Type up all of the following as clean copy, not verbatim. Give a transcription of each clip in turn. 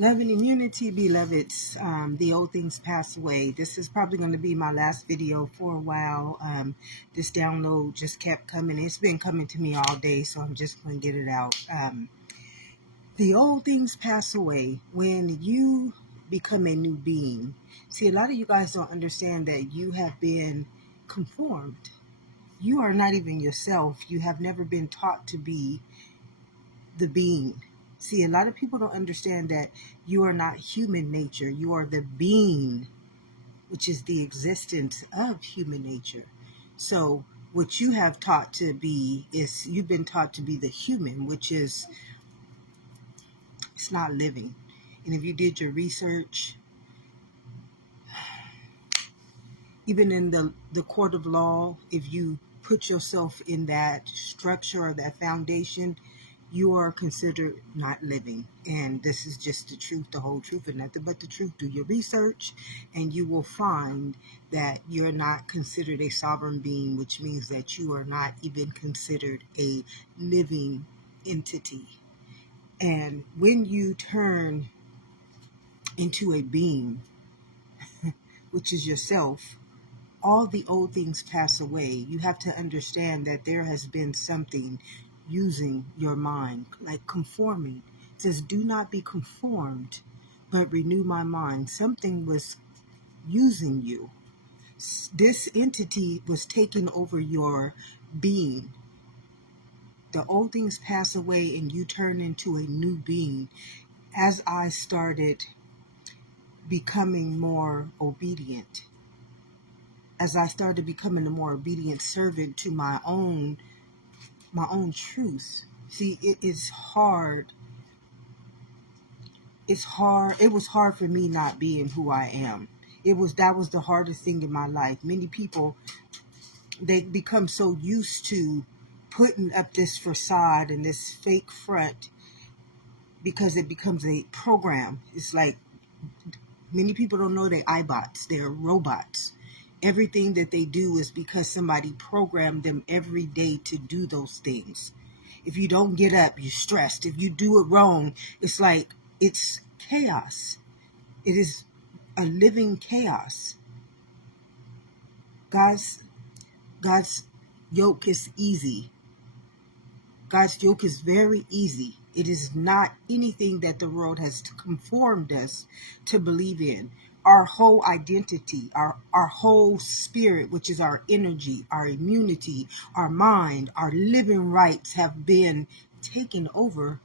Love and immunity, beloveds. The old things pass away. This is probably going to be my last video for a while. This download just kept coming. It's been coming to me all day, so I'm just going to get it out. The old things pass away when you become a new being. See, a lot of you guys don't understand that you have been conformed. You are not even yourself. You have never been taught to be the being. See, a lot of people don't understand that you are not human nature. You are the being, which is the existence of human nature. So what you have taught to be is you've been taught to be the human, which is, it's not living. And if you did your research, even in the court of law, if you put yourself in that structure or that foundation, you are considered not living. And this is just the truth, the whole truth, and nothing but the truth. Do your research and you will find that you're not considered a sovereign being, which means that you are not even considered a living entity. And when you turn into a being, which is yourself, all the old things pass away. You have to understand that there has been something using your mind, like conforming. It says, do not be conformed, but renew my mind. Something was using you. This entity was taking over your being. The old things pass away and you turn into a new being. As I started becoming more obedient, as I started becoming a more obedient servant to my own truth. See, it is hard. It's hard. It was hard for me not being who I am. That was the hardest thing in my life. Many people, they become so used to putting up this facade and this fake front because it becomes a program. It's like many people don't know they're iBots. They're robots. Everything that they do is because somebody programmed them every day to do those things. If you don't get up, you're stressed. If you do it wrong, it's like it's chaos. It is a living chaos. God's yoke is easy. God's yoke is very easy. It is not anything that the world has conformed us to believe in. Our whole identity, our whole spirit, which is our energy, our immunity, our mind, our living rights have been taken over,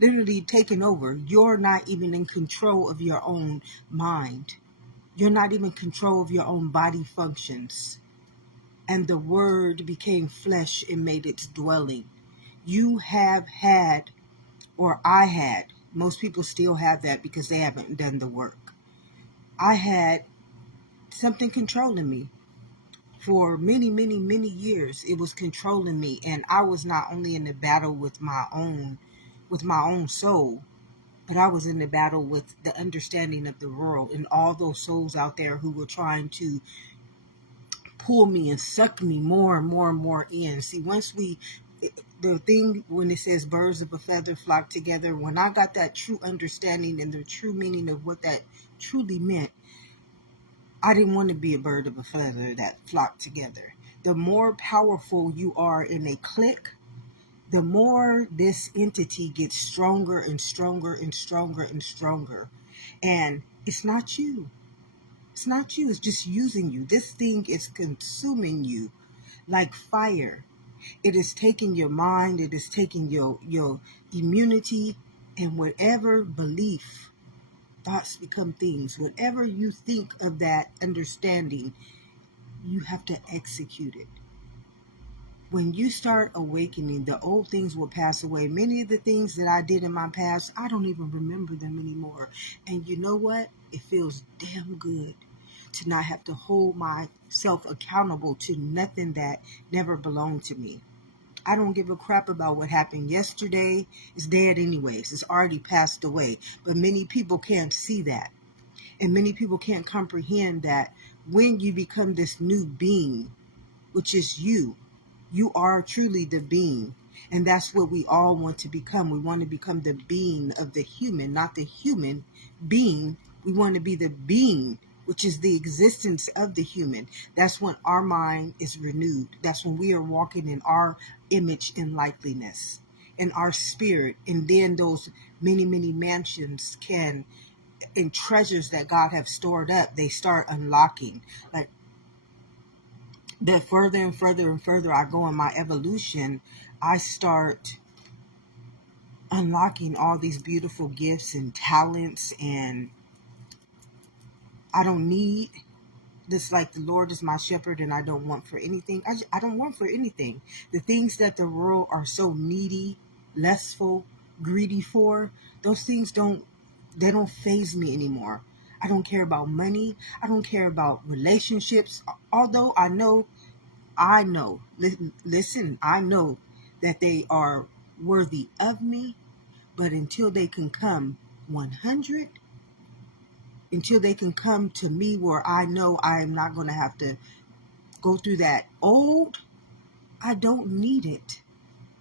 literally taken over. You're not even in control of your own mind. You're not even in control of your own body functions. And the word became flesh and made its dwelling. You have had, or I had, most people still have that because they haven't done the work. I had something controlling me for many, many, many years. It was controlling me, and I was not only in the battle with my own soul, but I was in the battle with the understanding of the world and all those souls out there who were trying to pull me and suck me more and more and more in. See, the thing when it says birds of a feather flock together, when I got that true understanding and the true meaning of what that truly meant, I didn't want to be a bird of a feather that flocked together. The more powerful you are in a clique, the more this entity gets stronger and stronger and stronger and stronger. And it's not you. It's not you. It's just using you. This thing is consuming you like fire. It is taking your mind. It is taking your immunity, and whatever belief, thoughts become things. Whatever you think of that understanding, you have to execute it. When you start awakening, the old things will pass away. Many of the things that I did in my past, I don't even remember them anymore. And you know what? It feels damn good to not have to hold myself accountable to nothing that never belonged to me. I don't give a crap about what happened yesterday. It's dead anyways. It's already passed away. But many people can't see that. And many people can't comprehend that when you become this new being, which is you are truly the being. And that's what we all want to become. We want to become the being of the human, not the human being. We want to be the being, which is the existence of the human. That's when our mind is renewed. That's when we are walking in our image and likeliness, in our spirit. And then those many, many mansions and treasures that God have stored up, they start unlocking. Like, the further and further and further I go in my evolution, I start unlocking all these beautiful gifts and talents, and I don't need this. Like, the Lord is my shepherd and I don't want for anything. I don't want for anything. The things that the world are so needy, lustful, greedy for, those things don't faze me anymore. I don't care about money. I don't care about relationships. Although I know, listen, I know that they are worthy of me, but until they can come 100, until they can come to me where I know I am not going to have to go through that old, I don't need it.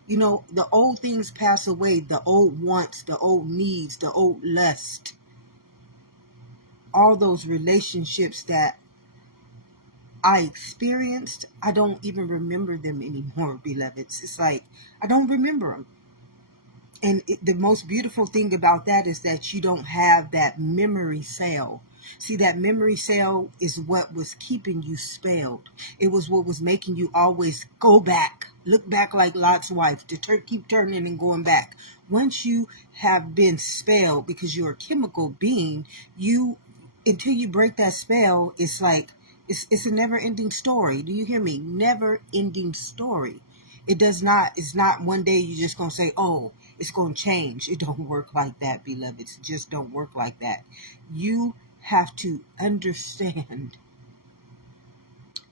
You know, the old things pass away, the old wants, the old needs, the old lust, all those relationships that I experienced, I don't even remember them anymore, beloveds. It's like, I don't remember them. And the most beautiful thing about that is that you don't have that memory cell. See, that memory cell is what was keeping you spelled. It was what was making you always go back, look back like Lot's wife, to keep turning and going back. Once you have been spelled, because you're a chemical being, until you break that spell, it's like, it's a never-ending story. Do you hear me? Never-ending story. It's not one day you're just going to say, oh, it's going to change. It don't work like that, beloveds. It just don't work like that. You have to understand.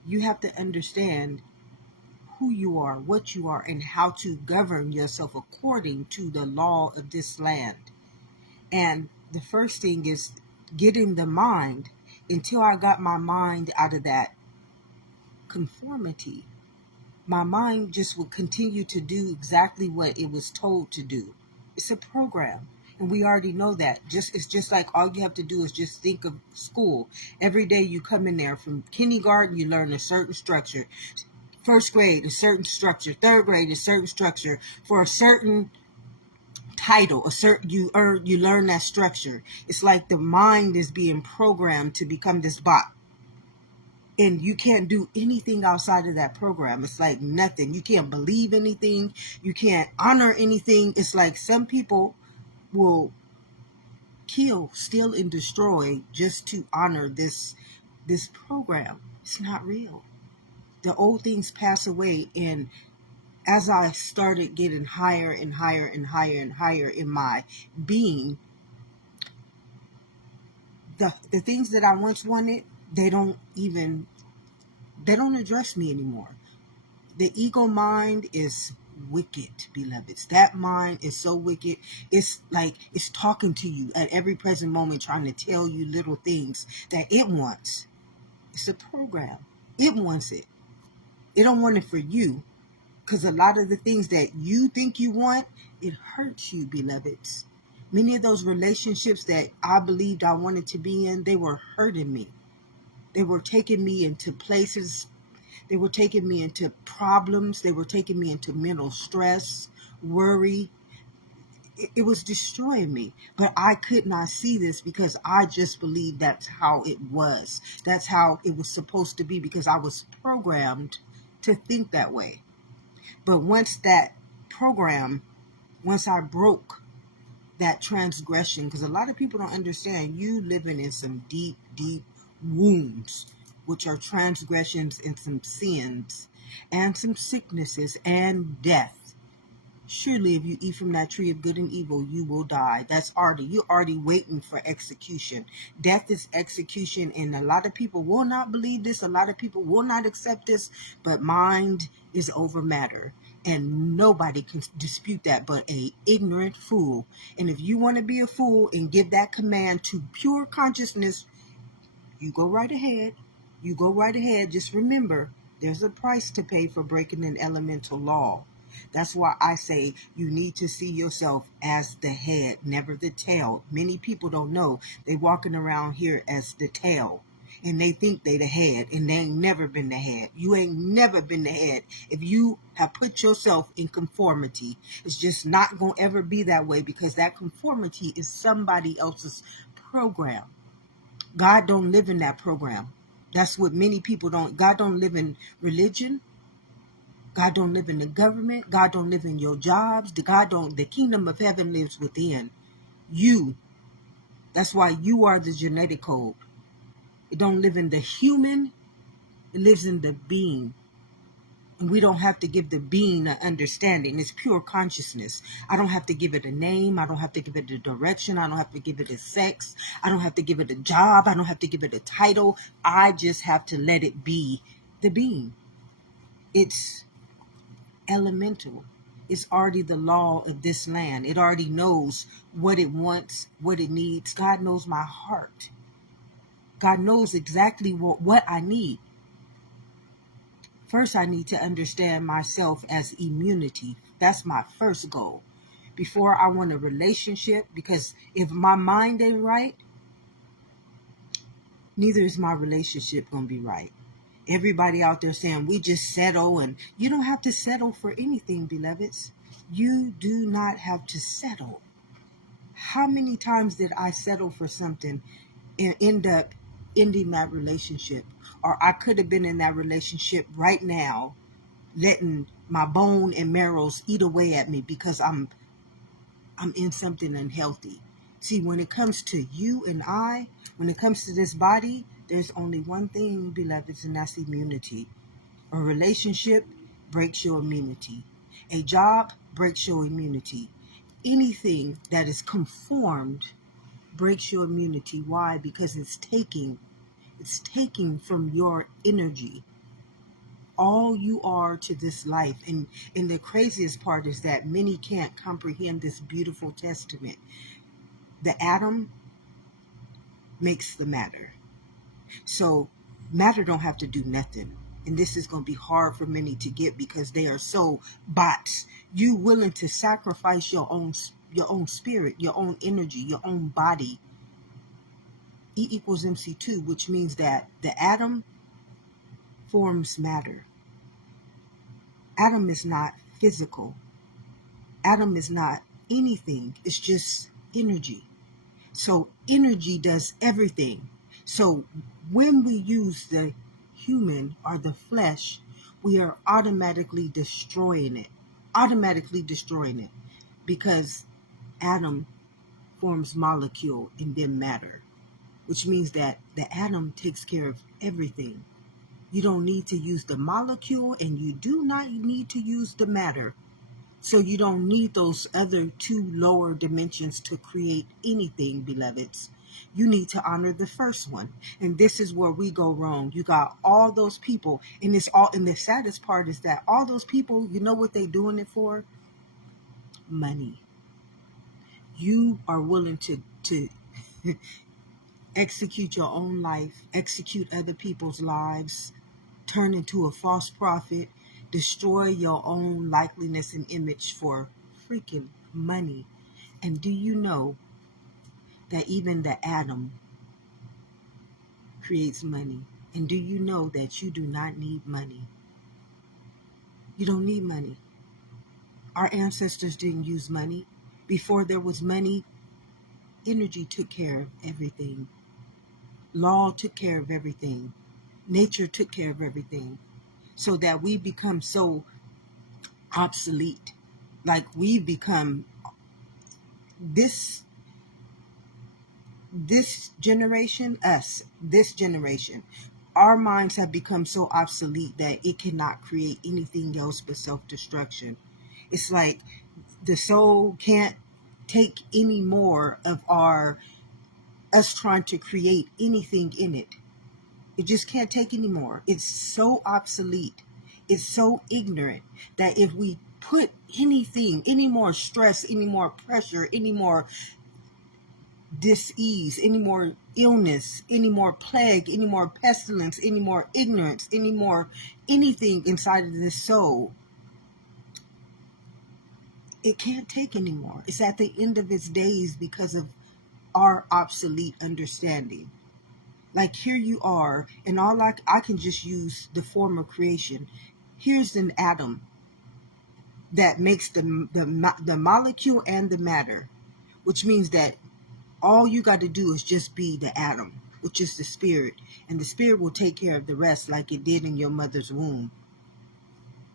You have to understand who you are, what you are, and how to govern yourself according to the law of this land. And the first thing is getting the mind. Until I got my mind out of that conformity, my mind just will continue to do exactly what it was told to do. It's a program. And we already know that. It's just like all you have to do is just think of school. Every day you come in there, from kindergarten, you learn a certain structure. First grade, a certain structure. Third grade, a certain structure. For a certain title, you learn that structure. It's like the mind is being programmed to become this bot. And you can't do anything outside of that program. It's like nothing. You can't believe anything. You can't honor anything. It's like some people will kill, steal, and destroy just to honor this program. It's not real. The old things pass away, and as I started getting higher and higher and higher and higher in my being, the things that I once wanted, they don't address me anymore. The ego mind is wicked, beloveds. That mind is so wicked. It's like it's talking to you at every present moment, trying to tell you little things that it wants. It's a program. It wants it. It don't want it for you, because a lot of the things that you think you want, it hurts you, beloveds. Many of those relationships that I believed I wanted to be in, they were hurting me. They were taking me into places. They were taking me into problems. They were taking me into mental stress, worry. It was destroying me. But I could not see this because I just believed that's how it was. That's how it was supposed to be, because I was programmed to think that way. But once I broke that transgression, because a lot of people don't understand, you living in some deep, deep wounds, which are transgressions and some sins and some sicknesses and death. Surely if you eat from that tree of good and evil, you will die. You're already waiting for execution. Death is execution, and a lot of people will not believe this. A lot of people will not accept this, but mind is over matter. And nobody can dispute that but a ignorant fool. And if you want to be a fool and give that command to pure consciousness, you go right ahead. You go right ahead. Just remember, there's a price to pay for breaking an elemental law. That's why I say you need to see yourself as the head, never the tail. Many people don't know. They walking around here as the tail. And they think they the head, and they ain't never been the head. You ain't never been the head. If you have put yourself in conformity, it's just not going to ever be that way, because that conformity is somebody else's program. God don't live in that program. That's what many people don't. God don't live in religion. God don't live in the government. God don't live in your jobs. The kingdom of heaven lives within you. That's why you are the genetic code. It don't live in the human. It lives in the being. And we don't have to give the being an understanding. It's pure consciousness. I don't have to give it a name. I don't have to give it a direction. I don't have to give it a sex. I don't have to give it a job. I don't have to give it a title. I just have to let it be the being. It's elemental. It's already the law of this land. It already knows what it wants, what it needs. God knows my heart. God knows exactly what I need. First, I need to understand myself as immunity. That's my first goal. Before I want a relationship, because if my mind ain't right, neither is my relationship going to be right. Everybody out there saying we just settle, and you don't have to settle for anything, beloveds. You do not have to settle. How many times did I settle for something and end up ending that relationship? Or I could have been in that relationship right now, letting my bone and marrows eat away at me because I'm in something unhealthy. See, when it comes to you and I, when it comes to this body, there's only one thing, beloveds, and that's immunity. A relationship breaks your immunity. A job breaks your immunity. Anything that is conformed breaks your immunity. Why? Because it's taking from your energy. All you are to this life. And the craziest part is that many can't comprehend this beautiful testament. The atom makes the matter. So matter don't have to do nothing. And this is going to be hard for many to get because they are so bots. You willing to sacrifice your own spirit, your own energy, your own body. E equals MC2, which means that the atom forms matter. Atom is not physical. Atom is not anything. It's just energy. So energy does everything. So when we use the human or the flesh, we are automatically destroying it. Because atom forms molecule and then matter, which means that the atom takes care of everything. You don't need to use the molecule, and you do not need to use the matter. So you don't need those other two lower dimensions to create anything, beloveds. You need to honor the first one. And this is where we go wrong. You got all those people, and the saddest part is that all those people, you know what they're doing it for? Money. You are willing to execute your own life, execute other people's lives, turn into a false prophet, destroy your own likeliness and image for freaking money. And do you know that even the atom creates money? And do you know that you do not need money? You don't need money. Our ancestors didn't use money. Before there was money, energy took care of everything. Law took care of everything. Nature took care of everything. So that we become so obsolete. Like we've become this generation, this generation, our minds have become so obsolete that it cannot create anything else but self-destruction. It's like the soul can't take any more of us trying to create anything in it. It just can't take any more. It's so obsolete. It's so ignorant that if we put anything, any more stress, any more pressure, any more dis-ease, any more illness, any more plague, any more pestilence, any more ignorance, any more anything inside of this soul, It can't take anymore. It's at the end of its days because of our obsolete understanding. Like here you are, and all I can just use the form of creation. Here's an atom that makes the molecule and the matter, which means that all you got to do is just be the atom, which is the spirit, and the spirit will take care of the rest like it did in your mother's womb.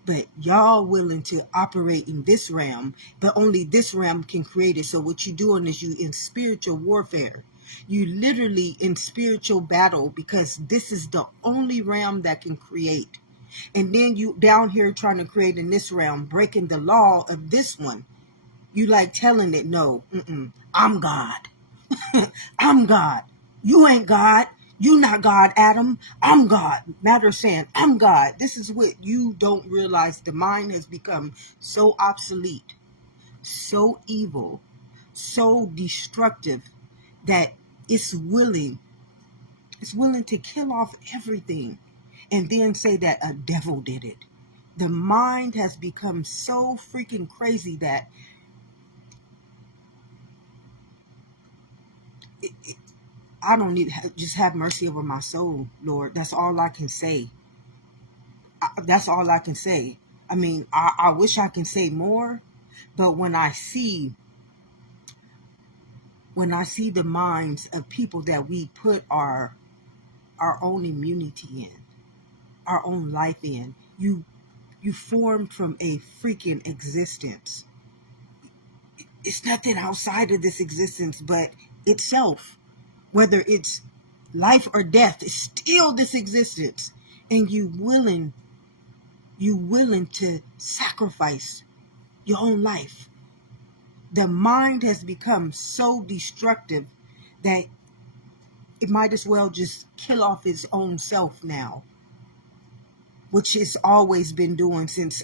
But y'all willing to operate in this realm, but only this realm can create it. So what you're doing is you in spiritual warfare. You literally in spiritual battle because this is the only realm that can create. And then you down here trying to create in this realm, breaking the law of this one. You like telling it, no, I'm God. I'm God. You ain't God. You not God, Adam. I'm God. Matter of saying, I'm God. This is what you don't realize. The mind has become so obsolete, so evil, so destructive that it's willing to kill off everything and then say that a devil did it. The mind has become so freaking crazy that I don't need, just have mercy over my soul, Lord. That's all I can say. That's all I can say. I mean, I wish I can say more, but when I see the minds of people that we put our own immunity in, our own life in, you formed from a freaking existence. It's nothing outside of this existence but itself. Whether it's life or death, it's still this existence. And you willing to sacrifice your own life. The mind has become so destructive that it might as well just kill off its own self now, which it's always been doing since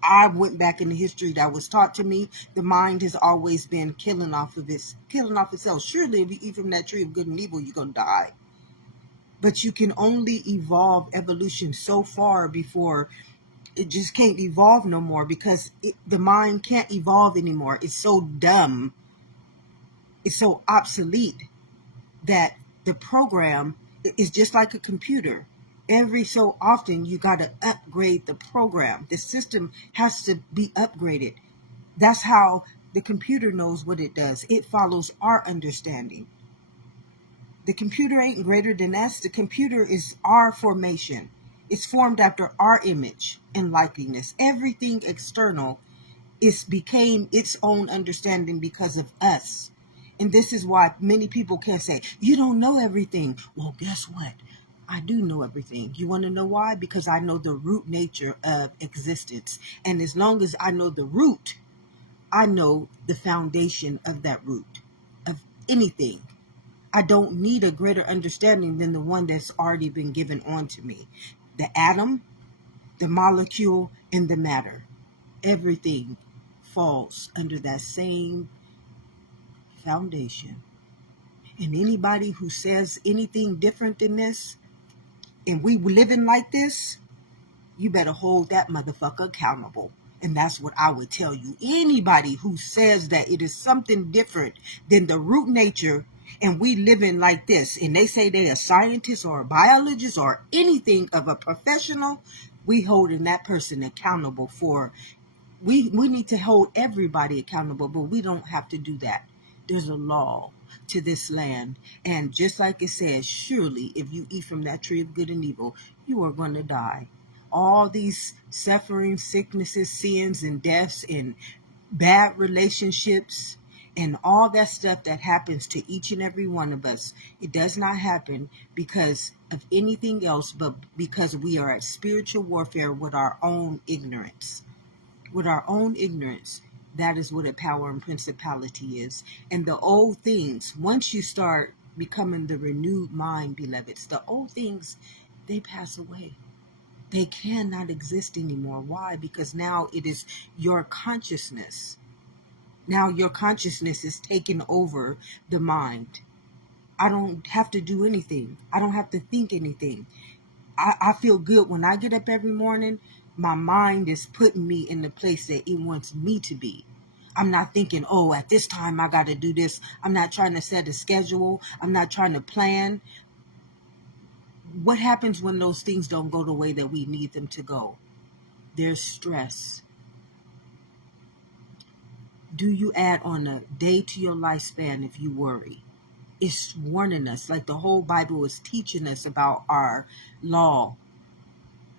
I went back in the history that was taught to me. The mind has always been killing off itself. Surely if you eat from that tree of good and evil, you're going to die. But you can only evolve evolution so far before it just can't evolve no more, because the mind can't evolve anymore. It's so dumb. It's so obsolete that the program is just like a computer. Every so often, you got to upgrade the program. The system has to be upgraded. That's how the computer knows what it does. It follows our understanding. The computer ain't greater than us. The computer is our formation. It's formed after our image and likeness. Everything external became its own understanding because of us. And this is why many people can say, you don't know everything. Well, guess what? I do know everything. You want to know why? Because I know the root nature of existence. And as long as I know the root, I know the foundation of that root, of anything. I don't need a greater understanding than the one that's already been given on to me. The atom, the molecule, and the matter. Everything falls under that same foundation. And anybody who says anything different than this, and we living like this, you better hold that motherfucker accountable. And that's what I would tell you. Anybody who says that it is something different than the root nature and we living like this, and they say they're a scientist or a biologist or anything of a professional, we holding that person accountable for. We need to hold everybody accountable, but we don't have to do that. There's a law to this land. And just like it says, surely if you eat from that tree of good and evil, you are going to die. All these suffering, sicknesses, sins, and deaths, and bad relationships, and all that stuff that happens to each and every one of us, it does not happen because of anything else, but because we are at spiritual warfare with our own ignorance. With our own ignorance, that is what a power and principality is. And the old things, once you start becoming the renewed mind, beloveds, the old things, they pass away. They cannot exist anymore. Why? Because now it is your consciousness. Now your consciousness is taking over the mind. I don't have to do anything. I don't have to think anything. I feel good when I get up every morning. My mind is putting me in the place that it wants me to be. I'm not thinking, oh, at this time I got to do this. I'm not trying to set a schedule. I'm not trying to plan. What happens when those things don't go the way that we need them to go? There's stress. Do you add on a day to your lifespan if you worry? It's warning us, like the whole Bible is teaching us about our law,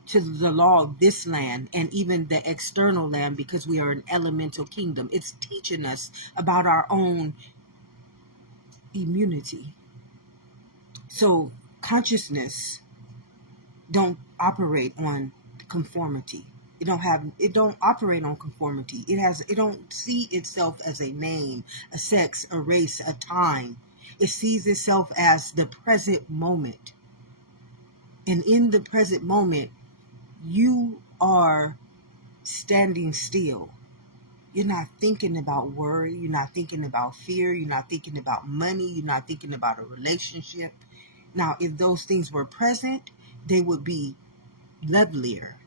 to the law of this land and even the external land, because we are an elemental kingdom. It's teaching us about our own immunity. So consciousness don't operate on conformity. It don't operate on conformity. It don't see itself as a name, a sex, a race, a time. It sees itself as the present moment. And in the present moment, you are standing still. You're not thinking about worry. You're not thinking about fear. You're not thinking about money. You're not thinking about a relationship. Now, if those things were present, they would be lovelier.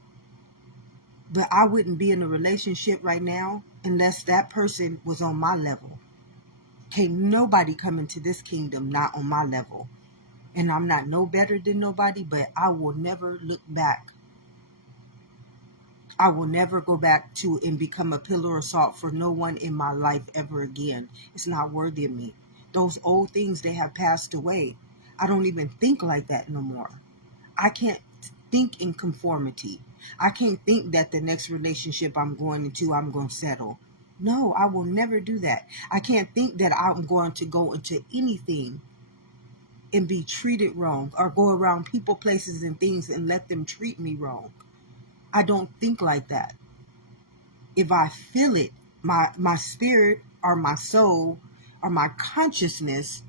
But I wouldn't be in a relationship right now unless that person was on my level. Can't nobody come into this kingdom not on my level. And I'm not no better than nobody, but I will never look back. I will never go back to and become a pillar of salt for no one in my life ever again. It's not worthy of me. Those old things, they have passed away. I don't even think like that no more. I can't think in conformity. I can't think that the next relationship I'm going into, I'm going to settle. No, I will never do that. I can't think that I'm going to go into anything and be treated wrong, or go around people, places, and things and let them treat me wrong. I don't think like that. If I feel it, my spirit or my soul or my consciousness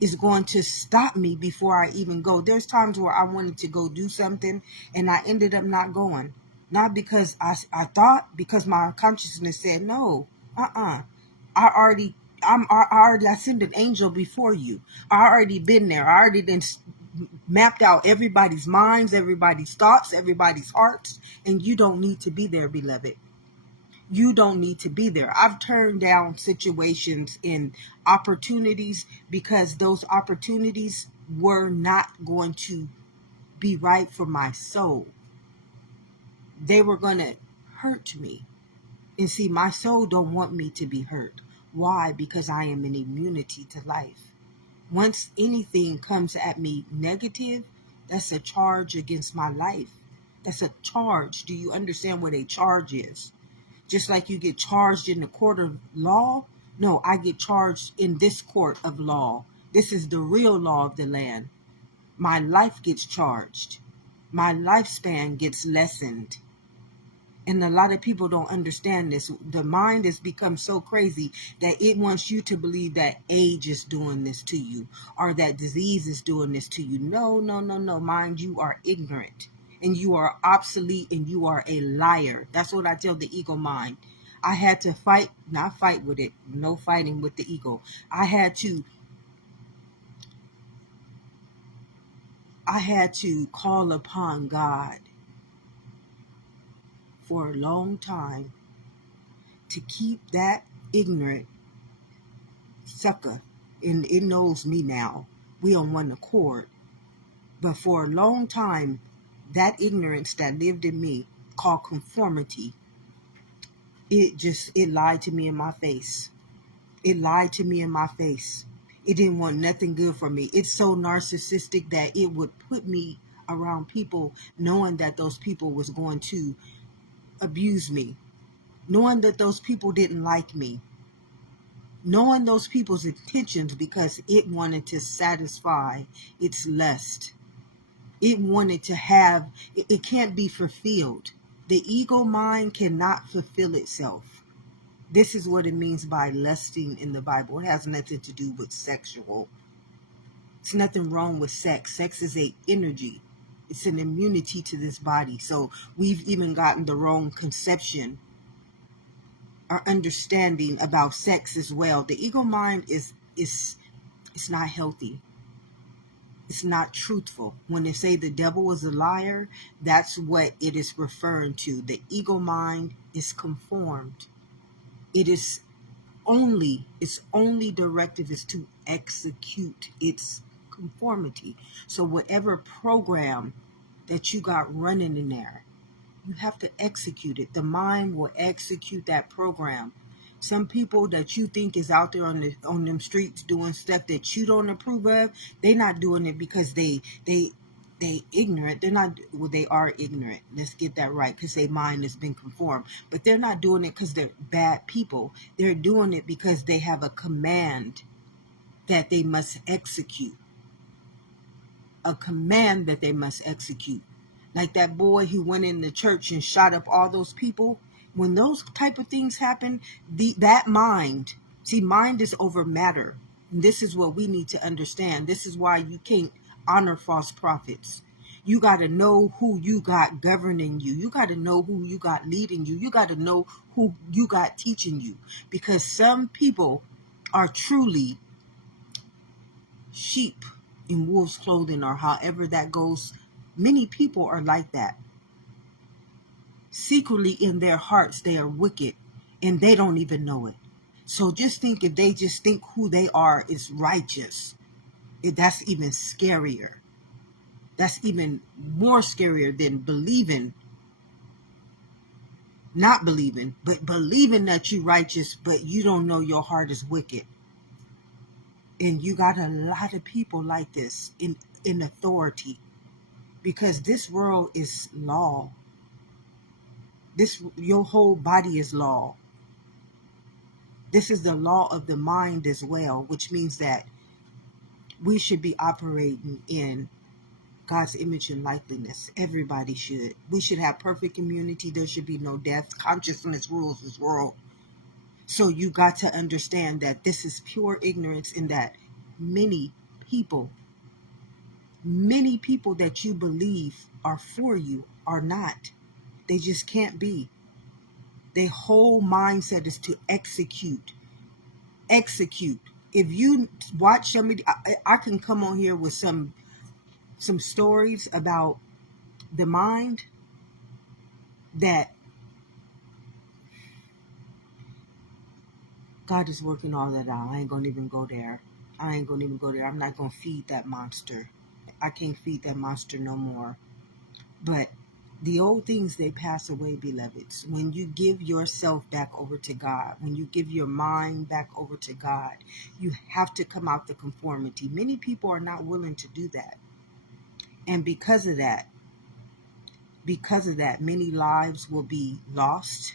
is going to stop me before I even go. There's times where I wanted to go do something and I ended up not going. Not because I thought, because my consciousness said no. I sent an angel before you. I already been there. I already been mapped out everybody's minds, everybody's thoughts, everybody's hearts, and you don't need to be there, beloved. You don't need to be there. I've turned down situations and opportunities because those opportunities were not going to be right for my soul. They were going to hurt me. And see, my soul don't want me to be hurt. Why? Because I am in immunity to life. Once anything comes at me negative, that's a charge against my life. That's a charge. Do you understand what a charge is? Just like you get charged in the court of law. No, I get charged in this court of law. This is the real law of the land. My life gets charged. My lifespan gets lessened. And a lot of people don't understand this. The mind has become so crazy that it wants you to believe that age is doing this to you, or that disease is doing this to you. No. Mind, you are ignorant and you are obsolete and you are a liar. That's what I tell the ego mind. I had to not fight with it. No fighting with the ego. I had to call upon God for a long time to keep that ignorant sucker, and it knows me now. We on one accord. But for a long time, that ignorance that lived in me, called conformity, it lied to me in my face. It lied to me in my face. It didn't want nothing good for me. It's so narcissistic that it would put me around people knowing that those people was going to abuse me, knowing that those people didn't like me, knowing those people's intentions, because it wanted to satisfy its lust. It wanted to have, it can't be fulfilled. The ego mind cannot fulfill itself. This is what it means by lusting in the Bible. It has nothing to do with sexual. It's nothing wrong with sex. Sex is an energy. It's an immunity to this body. So we've even gotten the wrong conception or understanding about sex as well. The ego mind is it's not healthy. It's not truthful. When they say the devil is a liar, that's what it is referring to. The ego mind is conformed. It is only directive is to execute its conformity. So whatever program that you got running in there, you have to execute it. The mind will execute that program. Some people that you think is out there on them streets doing stuff that you don't approve of, they're not doing it because they ignorant. They're not, well, they are ignorant. Let's get that right, because their mind has been conformed. But they're not doing it because they're bad people. They're doing it because they have a command that they must execute. A command that they must execute. Like that boy who went in the church and shot up all those people. When those type of things happen, that mind, see, mind is over matter. And this is what we need to understand. This is why you can't honor false prophets. You got to know who you got governing you. You got to know who you got leading you. You got to know who you got teaching you. Because some people are truly sheep in wolf's clothing, or however that goes. Many people are like that. Secretly in their hearts, they are wicked, and they don't even know it. So just think, if they just think who they are is righteous, that's even scarier. That's even more scarier than believing, not believing, but believing that you're righteous, but you don't know your heart is wicked. And you got a lot of people like this in authority, because this world is law. Your whole body is law. This is the law of the mind as well, which means that we should be operating in God's image and likeness. Everybody should. We should have perfect immunity. There should be no death. Consciousness rules this world. So you got to understand that this is pure ignorance, and that many people that you believe are for you are not. They just can't be. Their whole mindset is to execute. Execute. If you watch somebody, I can come on here with some stories about the mind that God is working all that out. I ain't gonna even go there. I'm not gonna feed that monster. I can't feed that monster no more. But the old things, they pass away, beloveds. When you give yourself back over to God, when you give your mind back over to God, you have to come out the conformity. Many people are not willing to do that. And because of that, many lives will be lost.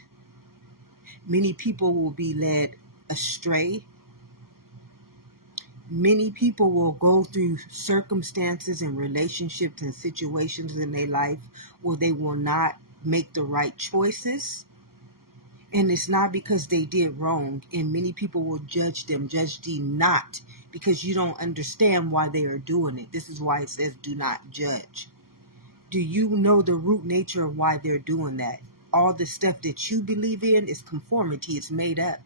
Many people will be led astray. Many people will go through circumstances and relationships and situations in their life where they will not make the right choices. And it's not because they did wrong. And many people will judge them. Judge thee not, because you don't understand why they are doing it. This is why it says do not judge. Do you know the root nature of why they're doing that? All the stuff that you believe in is conformity. It's made up.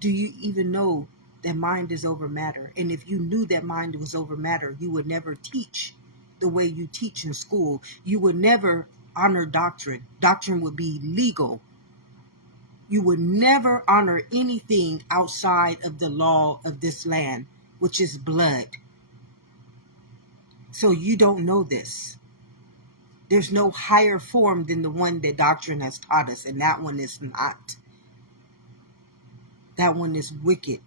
Do you even know that mind is over matter? And if you knew that mind was over matter, you would never teach the way you teach in school. You would never honor doctrine. Doctrine would be legal. You would never honor anything outside of the law of this land, which is blood. So you don't know this. There's no higher form than the one that doctrine has taught us, and that one is not. That one is wicked.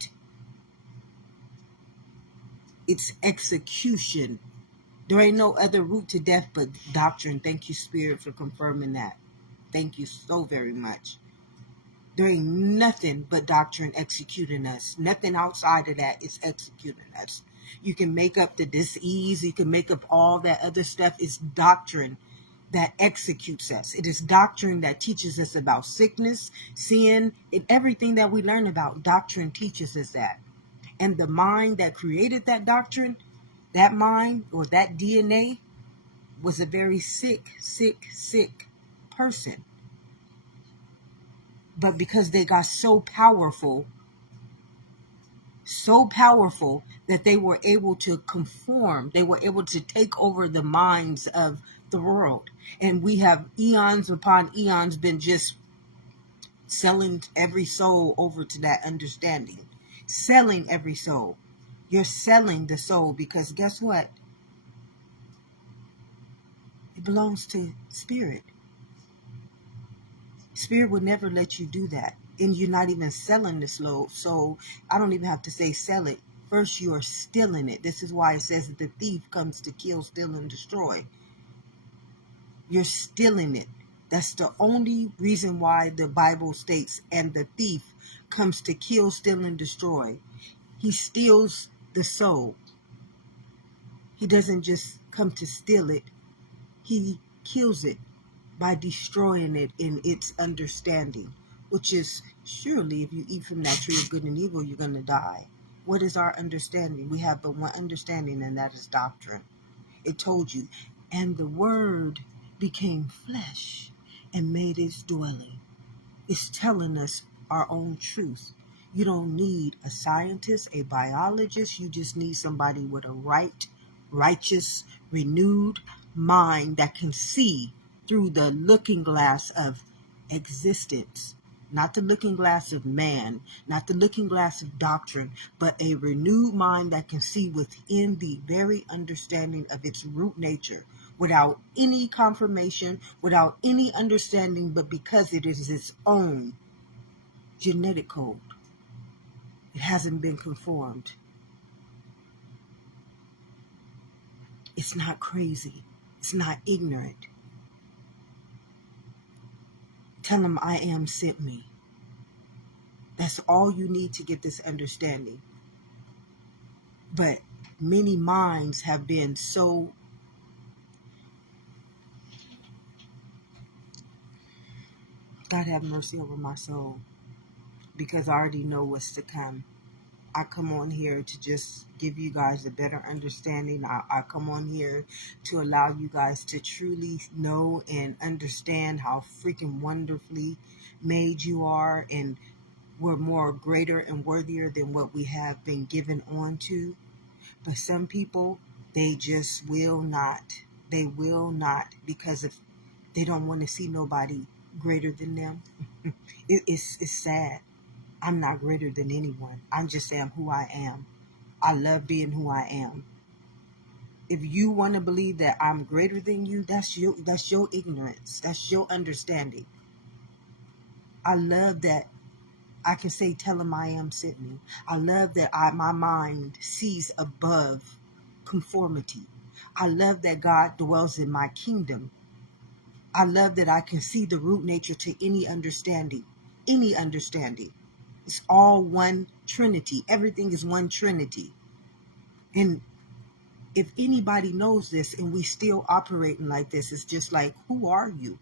It's execution. There ain't no other route to death but doctrine. Thank you, Spirit, for confirming that. Thank you so very much. There ain't nothing but doctrine executing us. Nothing outside of that is executing us. You can make up the dis-ease. You can make up all that other stuff. It's doctrine that executes us. It is doctrine that teaches us about sickness, sin, and everything that we learn about. Doctrine teaches us that. And the mind that created that doctrine, that mind or that DNA, was a very sick person. But because they got so powerful that they were able to conform, they were able to take over the minds of the world. And we have eons upon eons been just selling every soul over to that understanding, selling every soul. You're selling the soul because guess what? It belongs to spirit. Spirit would never let you do that. And you're not even selling the soul. So I don't even have to say sell it. First, you are stealing it. This is why it says that the thief comes to kill, steal, and destroy. You're stealing it. That's the only reason why the Bible states, and the thief comes to kill, steal, and destroy. He steals the soul. He doesn't just come to steal it. He kills it by destroying it in its understanding, which is surely if you eat from that tree of good and evil, you're going to die. What is our understanding? We have but one understanding, and that is doctrine. It told you, and the word became flesh and made its dwelling. It's telling us our own truth. You don't need a scientist, a biologist. You just need somebody with a righteous, renewed mind that can see through the looking glass of existence. Not the looking glass of man, not the looking glass of doctrine, but a renewed mind that can see within the very understanding of its root nature, without any confirmation, without any understanding, but because it is its own genetic code. It hasn't been conformed. It's not crazy. It's not ignorant. Tell them I am sent me. That's all you need to get this understanding. But many minds have been so God have mercy over my soul, because I already know what's to come. I come on here to just give you guys a better understanding. I come on here to allow you guys to truly know and understand how freaking wonderfully made you are, and we're more greater and worthier than what we have been given on to. But some people, they just will not. They will not, because if they don't want to see nobody greater than them. It's sad. I'm not greater than anyone. I'm just saying who I am. I love being who I am. If you want to believe that I'm greater than you, that's your ignorance. That's your understanding. I love that I can say, tell him I am sent me. I love that my mind sees above conformity. I love that God dwells in my kingdom. I love that I can see the root nature to any understanding. Any understanding. It's all one Trinity. Everything is one Trinity. And if anybody knows this and we still operating like this, it's just like, who are you?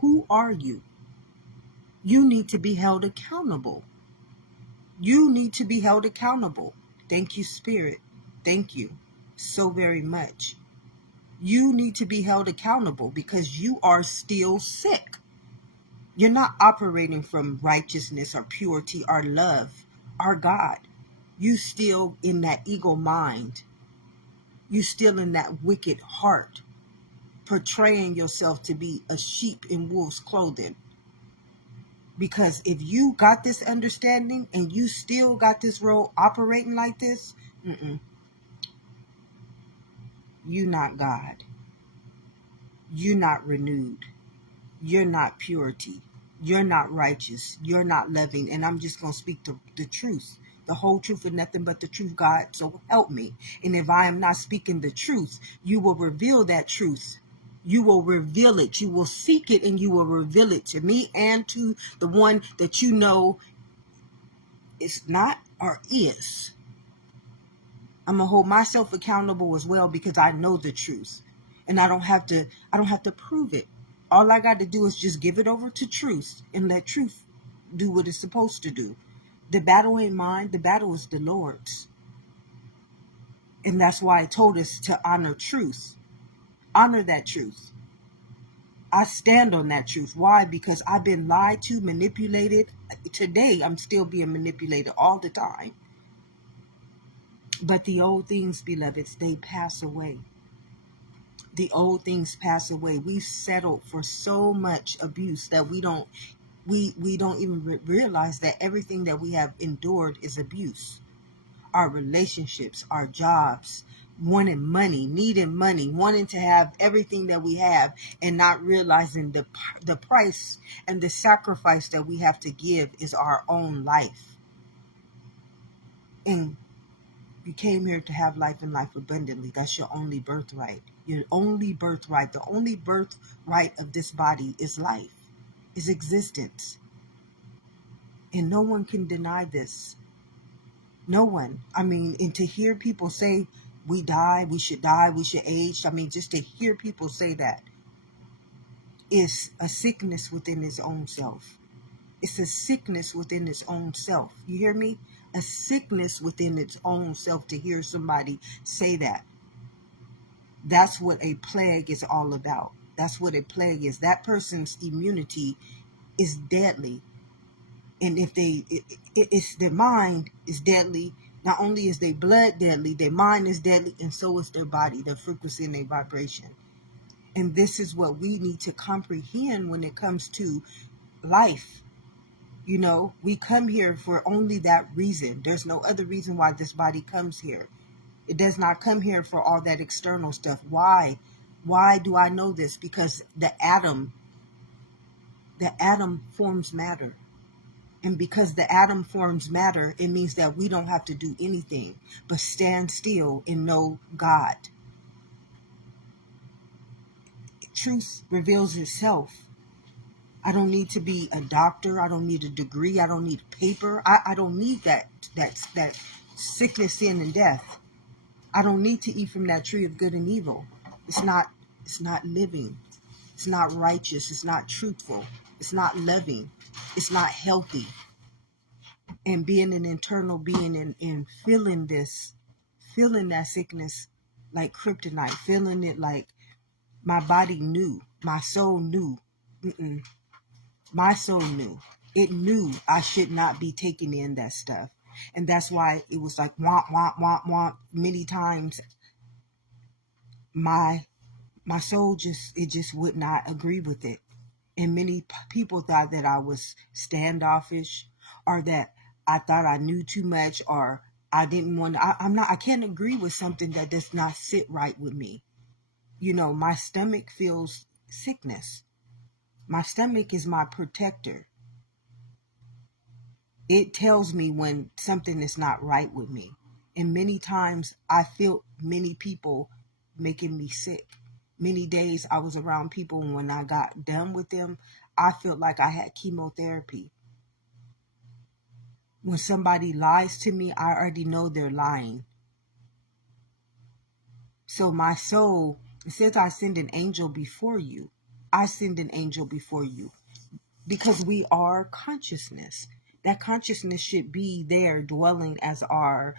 Who are you? You need to be held accountable. You need to be held accountable. Thank you, Spirit. Thank you so very much. You need to be held accountable because you are still sick. You're not operating from righteousness or purity or love or God. You still in that ego mind. You still in that wicked heart, portraying yourself to be a sheep in wolf's clothing. Because if you got this understanding and you still got this role operating like this, you're not God. You're not renewed. You're not purity. You're not righteous. You're not loving. And I'm just going to speak the truth, the whole truth and nothing but the truth, God. So help me. And if I am not speaking the truth, you will reveal that truth. You will reveal it. You will seek it and you will reveal it to me and to the one that you know is not or is. I'm going to hold myself accountable as well because I know the truth. And I don't have to prove it. All I got to do is just give it over to truth and let truth do what it's supposed to do. The battle ain't mine. The battle is the Lord's. And that's why I told us to honor truth. Honor that truth. I stand on that truth. Why? Because I've been lied to, manipulated. Today, I'm still being manipulated all the time. But the old things, beloveds, they pass away. The old things pass away. We've settled for so much abuse that we don't We don't even realize that everything that we have endured is abuse. Our relationships, our jobs, wanting money, needing money, wanting to have everything that we have, and not realizing the price and the sacrifice that we have to give is our own life. And you came here to have life and life abundantly. That's your only birthright. Your only birthright. The only birthright of this body is life, is existence. And no one can deny this. No one. I mean, and to hear people say we should age. I mean, just to hear people say that is a sickness within its own self. It's a sickness within its own self. You hear me? A sickness within its own self to hear somebody say that. That's what a plague is all about. That's what a plague is. That person's immunity is deadly. And if it's their mind is deadly, not only is their blood deadly, their mind is deadly, and so is their body, their frequency and their vibration. And this is what we need to comprehend when it comes to life. You know, we come here for only that reason. There's no other reason why this body comes here. It does not come here for all that external stuff. Why? Why do I know this? Because the atom forms matter. And because the atom forms matter, it means that we don't have to do anything but stand still and know God. Truth reveals itself. I don't need to be a doctor. I don't need a degree. I don't need paper. I don't need that sickness, sin, and death. I don't need to eat from that tree of good and evil. It's not living. It's not righteous. It's not truthful. It's not loving. It's not healthy. And being an internal being and feeling that sickness like kryptonite, feeling it like my body knew, my soul knew. My soul knew. It knew I should not be taking in that stuff. And that's why it was like womp, womp, womp, womp. Many times my soul just would not agree with it. And many people thought that I was standoffish, or that I thought I knew too much, or I didn't want to. I can't agree with something that does not sit right with me. You know, my stomach feels sickness. My stomach is my protector. It tells me when something is not right with me. And many times I feel many people making me sick. Many days I was around people, and when I got done with them, I felt like I had chemotherapy. When somebody lies to me, I already know they're lying. So my soul, it says I send an angel before you. I send an angel before you. Because we are consciousness. That consciousness should be there dwelling as our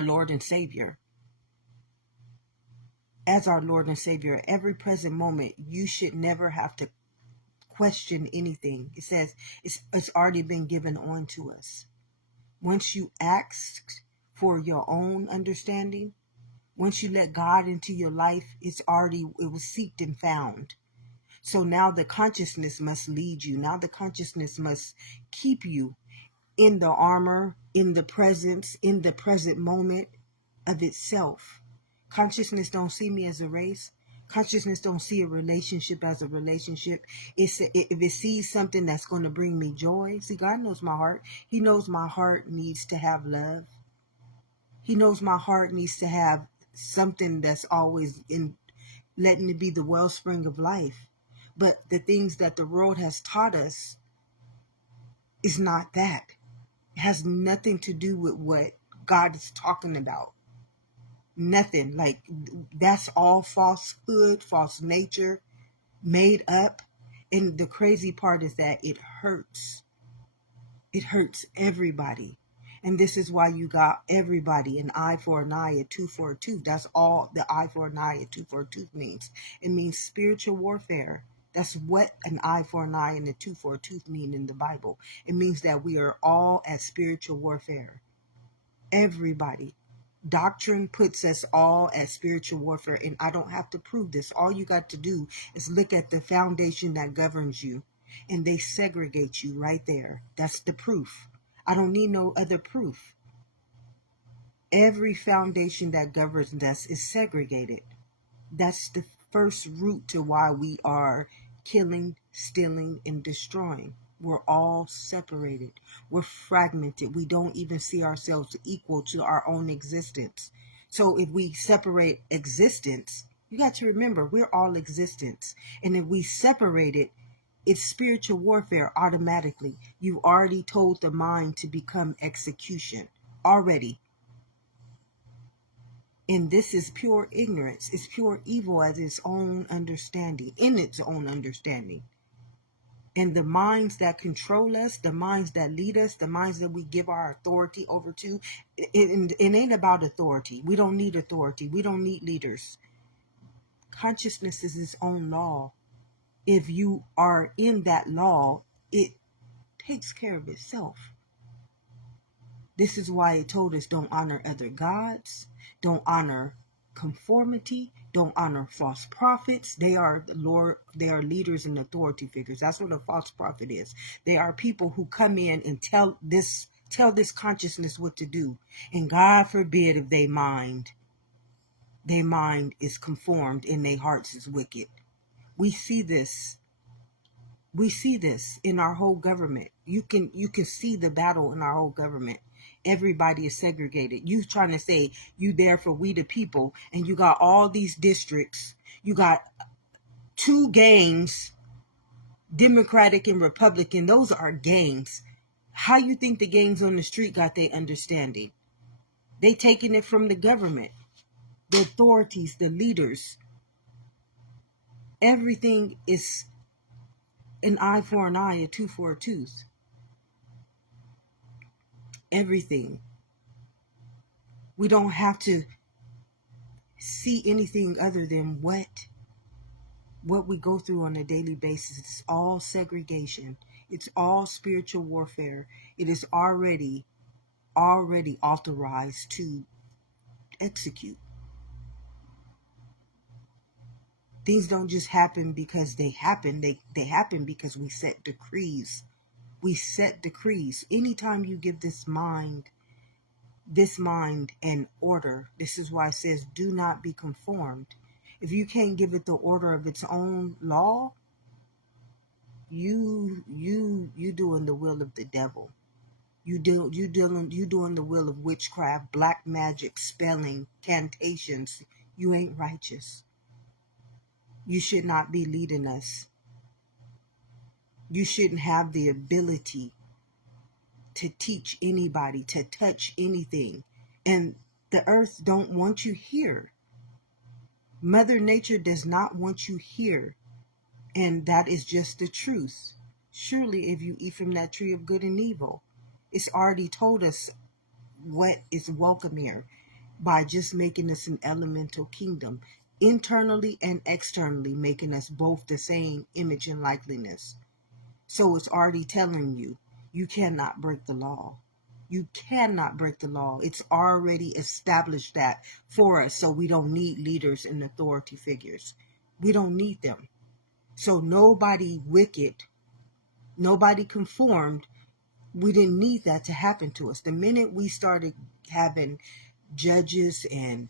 Lord and Savior. As our Lord and Savior, every present moment, you should never have to question anything. It says it's already been given on to us. Once you ask for your own understanding, once you let God into your life, it was seeked and found. So now the consciousness must lead you. Now the consciousness must keep you in the armor, in the presence, in the present moment of itself. Consciousness don't see me as a race. Consciousness don't see a relationship as a relationship. If it sees something that's going to bring me joy, see, God knows my heart. He knows my heart needs to have love. He knows my heart needs to have something that's always in letting it be the wellspring of life. But the things that the world has taught us is not that. It has nothing to do with what God is talking about. Nothing. Like, that's all falsehood, false nature, made up. And the crazy part is that it hurts. It hurts everybody. And this is why you got everybody an eye for an eye, a tooth for a tooth. That's all the eye for an eye, a tooth for a tooth means. It means spiritual warfare. That's what an eye for an eye and a tooth for a tooth mean in the Bible. It means that we are all at spiritual warfare. Everybody. Doctrine puts us all at spiritual warfare, and I don't have to prove this. All you got to do is look at the foundation that governs you. and they segregate you right there. That's the proof. I don't need no other proof. Every foundation that governs us is segregated. That's the first root to why we are killing, stealing, and destroying. We're all separated. We're fragmented. We don't even see ourselves equal to our own existence. So if we separate existence, you got to remember, we're all existence. And if we separate it, it's spiritual warfare automatically. You've already told the mind to become execution. Already. And this is pure ignorance. It's pure evil as its own understanding, in its own understanding. And the minds that control us, the minds that lead us, the minds that we give our authority over to, it ain't about authority. We don't need authority. We don't need leaders. Consciousness is its own law. If you are in that law, it takes care of itself. This is why it told us don't honor other gods, don't honor conformity, don't honor false prophets. They are leaders and authority figures. That's what a false prophet is. They are people who come in and tell this consciousness what to do. And God forbid if their mind is conformed and their hearts is wicked. We see this in our whole government. You can see the battle in our whole government. Everybody is segregated. You trying to say you there for we the people, and you got all these districts. You got two gangs, Democratic and Republican. Those are gangs. How you think the gangs on the street got their understanding? They taking it from the government, the authorities, the leaders. Everything is an eye for an eye, a tooth for a tooth. Everything. We don't have to see anything other than what we go through on a daily basis. It's all segregation. It's all spiritual warfare. It is already authorized to execute. Things don't just happen because they happen. They happen because we set decrees. We set decrees. Anytime you give this mind an order, this is why it says do not be conformed. If you can't give it the order of its own law, you doing the will of the devil. You doing the will of witchcraft, black magic, spelling, cantations. You ain't righteous. You should not be leading us. You shouldn't have the ability to teach anybody, to touch anything. And the earth don't want you here. Mother Nature does not want you here. And that is just the truth. Surely if you eat from that tree of good and evil, it's already told us what is welcome here by just making us an elemental kingdom, internally and externally, making us both the same image and likeness. So it's already telling you, you cannot break the law. You cannot break the law. It's already established that for us, so we don't need leaders and authority figures. We don't need them. So nobody wicked, nobody conformed. We didn't need that to happen to us. The minute we started having judges and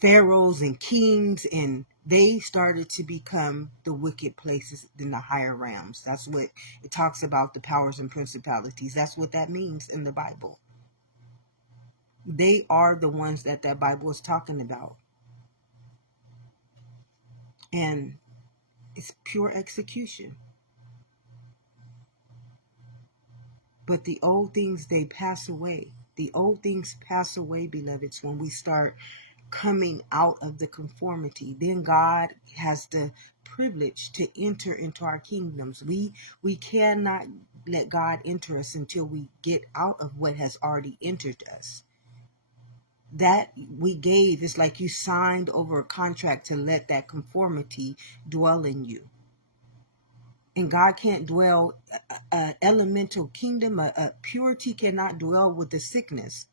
pharaohs and kings, and they started to become the wicked places in the higher realms. That's what it talks about, the powers and principalities. That's what that means in the Bible. They are the ones that Bible is talking about. And it's pure execution. But the old things, they pass away. The old things pass away, beloveds, when we start coming out of the conformity. Then God has the privilege to enter into our kingdoms. We cannot let God enter us until we get out of what has already entered us. That we gave is like you signed over a contract to let that conformity dwell in you. And God can't dwell, elemental kingdom, purity cannot dwell with the sickness.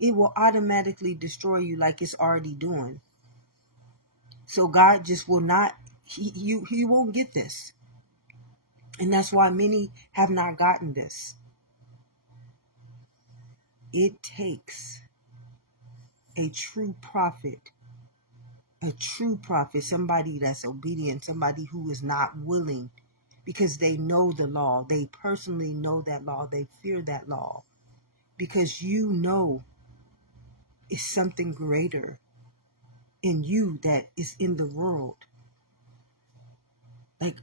It will automatically destroy you like it's already doing. So God just will not, he won't get this. And that's why many have not gotten this. It takes a true prophet, somebody that's obedient, somebody who is not willing, because they know the law. They personally know that law. They fear that law. Because you know it's something greater in you that is in the world. Like,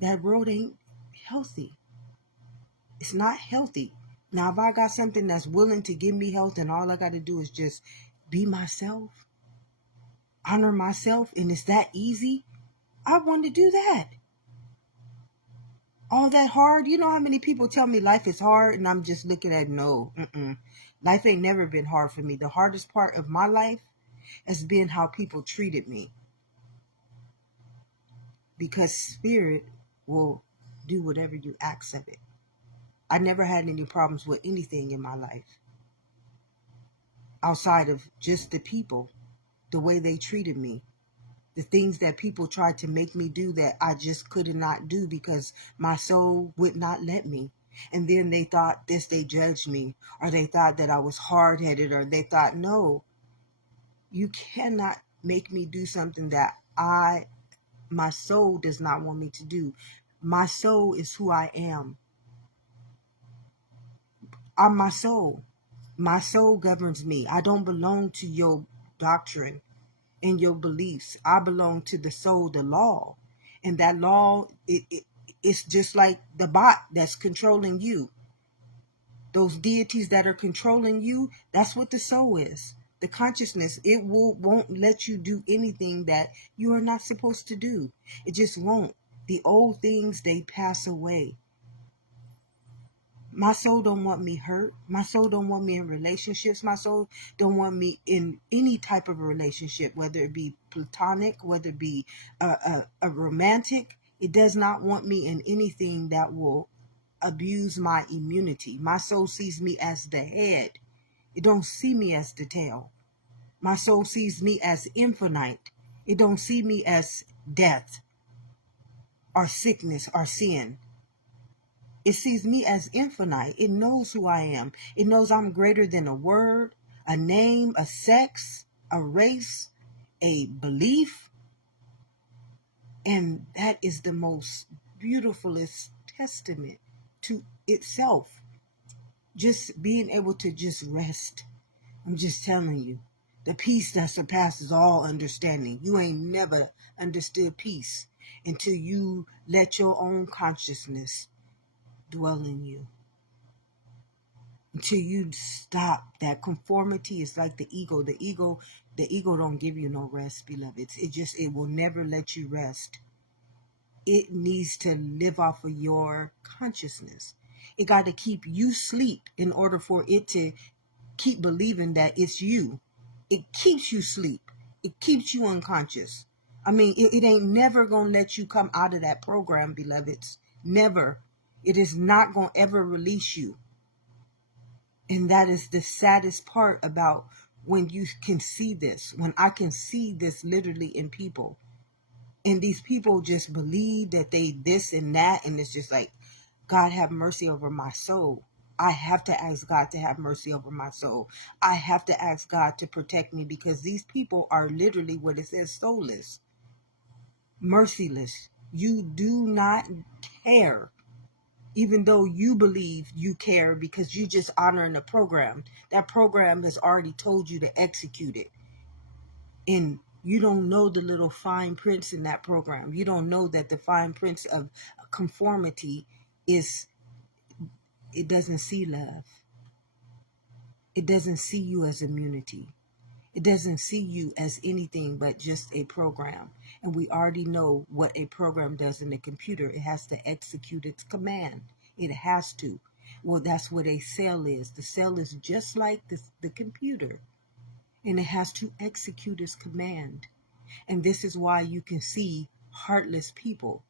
that world ain't healthy. It's not healthy. Now, if I got something that's willing to give me health and all I got to do is just be myself, honor myself, and it's that easy, I want to do that. All that hard, you know how many people tell me life is hard, and I'm just looking at, no, life ain't never been hard for me. The hardest part of my life has been how people treated me. Because spirit will do whatever you ask of it. I never had any problems with anything in my life outside of just the people, the way they treated me, the things that people tried to make me do that I just could not do because my soul would not let me. And then they thought this, they judged me, or they thought that I was hard-headed, or they thought, no, you cannot make me do something that my soul does not want me to do. My soul is who I am. I'm my soul. My soul governs me. I don't belong to your doctrine and your beliefs. I belong to the soul, the law. And that law, it's just like the bot that's controlling you. Those deities that are controlling you, that's what the soul is. The consciousness, it won't let you do anything that you are not supposed to do. It just won't. The old things, they pass away. My soul don't want me hurt. My soul don't want me in relationships. My soul don't want me in any type of a relationship, whether it be platonic, whether it be a romantic. It does not want me in anything that will abuse my immunity. My soul sees me as the head. It don't see me as the tail. My soul sees me as infinite. It don't see me as death or sickness or sin. It sees me as infinite. It knows who I am. It knows I'm greater than a word, a name, a sex, a race, a belief. And that is the most beautifulest testament to itself. Just being able to just rest. I'm just telling you, the peace that surpasses all understanding. You ain't never understood peace until you let your own consciousness dwell in you. Until you stop that conformity. It's like the ego. The ego don't give you no rest, beloveds. It will never let you rest. It needs to live off of your consciousness. It got to keep you sleep in order for it to keep believing that it's you. It keeps you sleep. It keeps you unconscious. I mean, it ain't never going to let you come out of that program, beloveds. Never. It is not going to ever release you. And that is the saddest part about when you can see this, when I can see this literally in people. And these people just believe that they this and that. And it's just like, God have mercy over my soul. I have to ask God to have mercy over my soul. I have to ask God to protect me, because these people are literally what it says, soulless, merciless. You do not care. Even though you believe you care because you just honoring the program. That program has already told you to execute it. And you don't know the little fine prints in that program. You don't know that the fine prints of conformity is, it doesn't see love. It doesn't see you as immunity. It doesn't see you as anything but just a program. And we already know what a program does in a computer. It has to execute its command. It has to. Well, that's what a cell is. The cell is just like the computer. And it has to execute its command. And this is why you can see heartless people.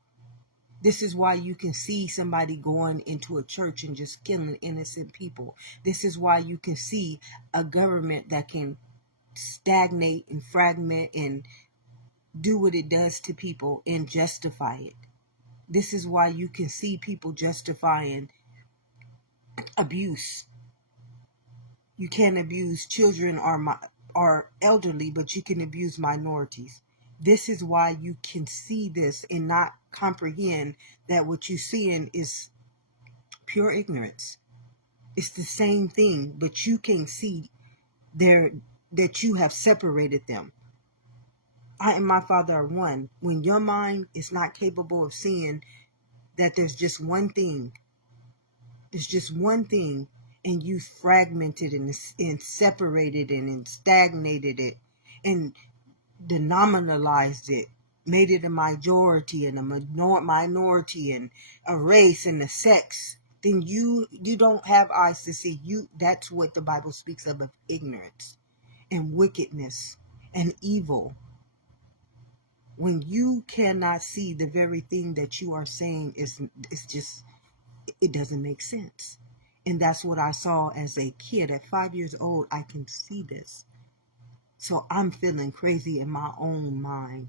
This is why you can see somebody going into a church and just killing innocent people. This is why you can see a government that can stagnate and fragment and do what it does to people and justify it. This is why you can see people justifying abuse. You can't abuse children or elderly, but you can abuse minorities. This is why you can see this and not comprehend that what you're seeing is pure ignorance. It's the same thing, but you can see there that you have separated them. I and my Father are one. When your mind is not capable of seeing that there's just one thing, and you fragmented and separated and stagnated it and denominalized it, made it a majority and a minority and a race and a sex, then you don't have eyes to see. That's what the Bible speaks of ignorance and wickedness and evil. When you cannot see the very thing that you are saying, it's just, it doesn't make sense. And that's what I saw as a kid. At 5 years old, I can see this. So I'm feeling crazy in my own mind.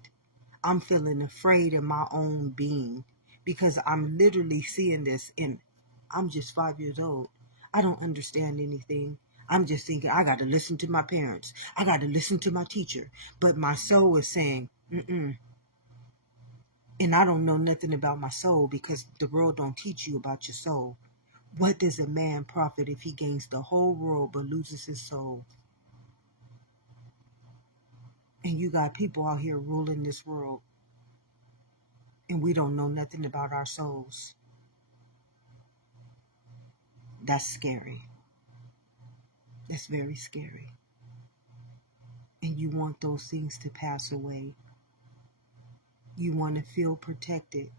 I'm feeling afraid in my own being because I'm literally seeing this, and I'm just 5 years old. I don't understand anything. I'm just thinking, I got to listen to my parents. I got to listen to my teacher. But my soul is saying, mm-mm. And I don't know nothing about my soul because the world don't teach you about your soul. What does a man profit if he gains the whole world but loses his soul? And you got people out here ruling this world, and we don't know nothing about our souls. That's scary. That's very scary. And you want those things to pass away. You want to feel protected.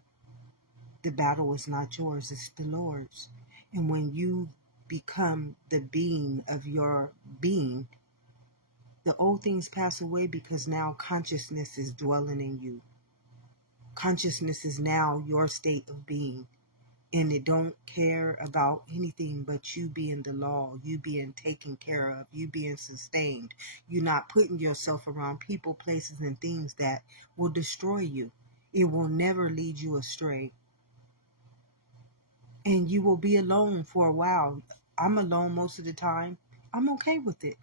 The battle is not yours, it's the Lord's. And when you become the being of your being, the old things pass away because now consciousness is dwelling in you. Consciousness is now your state of being. And it don't care about anything but you being the law, you being taken care of, you being sustained. You're not putting yourself around people, places, and things that will destroy you. It will never lead you astray. And you will be alone for a while. I'm alone most of the time. I'm okay with it.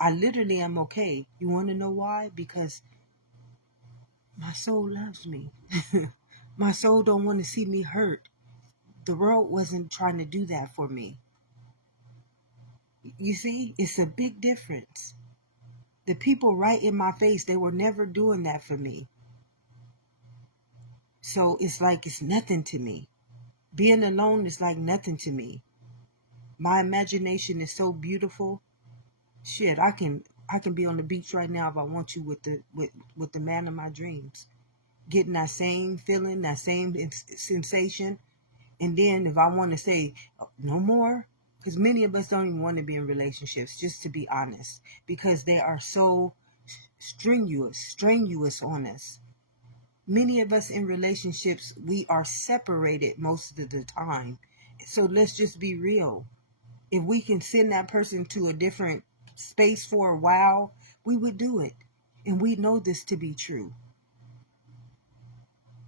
I literally am okay. You want to know why? Because my soul loves me. My soul don't want to see me hurt. The world wasn't trying to do that for me. You see, it's a big difference. The people right in my face, they were never doing that for me. So it's like it's nothing to me. Being alone is like nothing to me. My imagination is so beautiful. Shit, I can be on the beach right now if I want to with the man of my dreams. Getting that same feeling, that same sensation. And then if I want to say no more, because many of us don't even want to be in relationships, just to be honest, because they are so strenuous on us. Many of us in relationships, we are separated most of the time. So let's just be real. If we can send that person to a different space for a while, we would do it. And we know this to be true.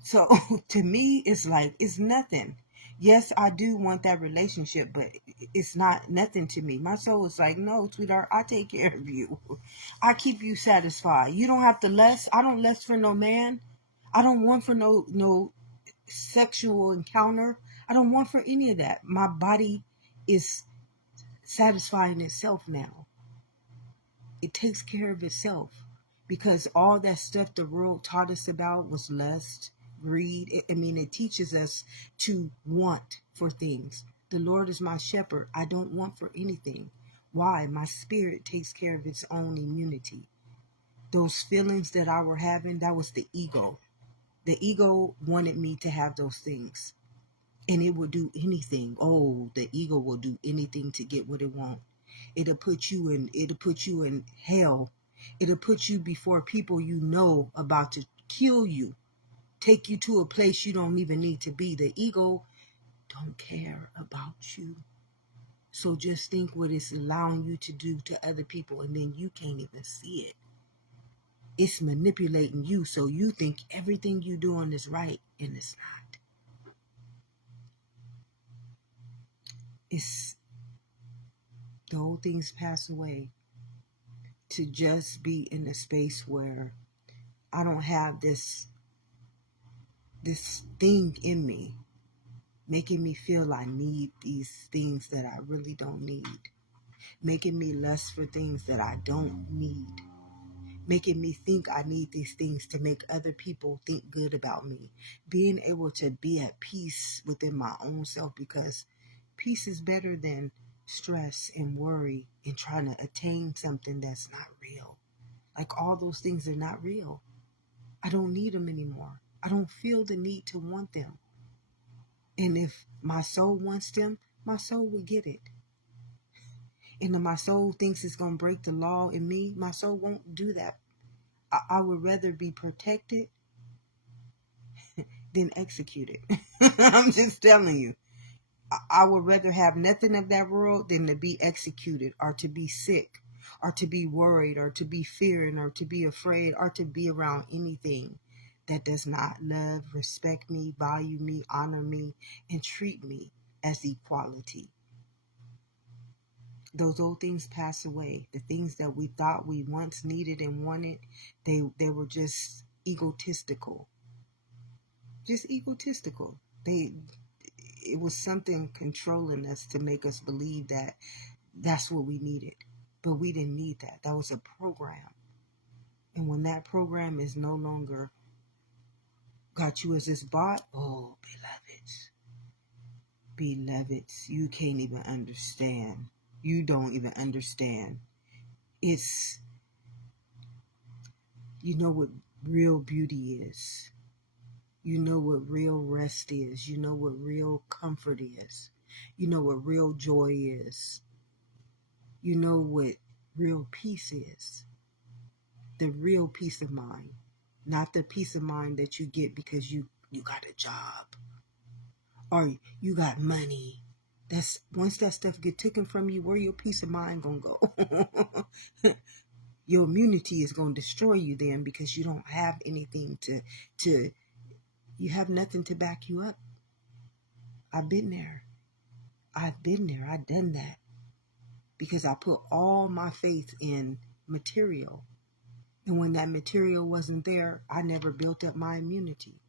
So to me, it's like, it's nothing. Yes, I do want that relationship, but it's not nothing to me. My soul is like, no, sweetheart, I take care of you. I keep you satisfied. You don't have to lust. I don't lust for no man. I don't want for no sexual encounter. I don't want for any of that. My body is satisfying itself now. It takes care of itself because all that stuff the world taught us about was lust, greed. It teaches us to want for things. The Lord is my shepherd. I don't want for anything. Why? My spirit takes care of its own immunity. Those feelings that I were having, that was the ego. The ego wanted me to have those things. And it will do anything. Oh, the ego will do anything to get what it wants. It'll put you in hell. It'll put you before people you know about to kill you. Take you to a place you don't even need to be. The ego don't care about you. So just think what it's allowing you to do to other people, and then you can't even see it. It's manipulating you so you think everything you're doing is right, and it's not. It's the old things pass away, to just be in a space where I don't have this thing in me making me feel I need these things that I really don't need, making me lust for things that I don't need, making me think I need these things to make other people think good about me, being able to be at peace within my own self, because peace is better than stress and worry and trying to attain something that's not real. Like, all those things are not real. I don't need them anymore. I don't feel the need to want them. And if my soul wants them, my soul will get it. And if my soul thinks it's going to break the law in me, my soul won't do that. I would rather be protected than executed. I'm just telling you. I would rather have nothing of that world than to be executed, or to be sick, or to be worried, or to be fearing, or to be afraid, or to be around anything that does not love, respect me, value me, honor me, and treat me as equality. Those old things pass away. The things that we thought we once needed and wanted, they were just egotistical. Just egotistical. It was something controlling us to make us believe that that's what we needed. But we didn't need that. That was a program. And when that program is no longer got you as this bot, oh, beloveds, you can't even understand. You don't even understand. It's, you know what real beauty is. You know what real rest is. You know what real comfort is. You know what real joy is. You know what real peace is. The real peace of mind. Not the peace of mind that you get because you got a job, or you got money. That's, once that stuff get taken from you, where your peace of mind gonna go? Your immunity is gonna destroy you then, because you don't have anything to you have nothing to back you up. I've been there. I've done that, because I put all my faith in material. And when that material wasn't there, I never built up my immunity.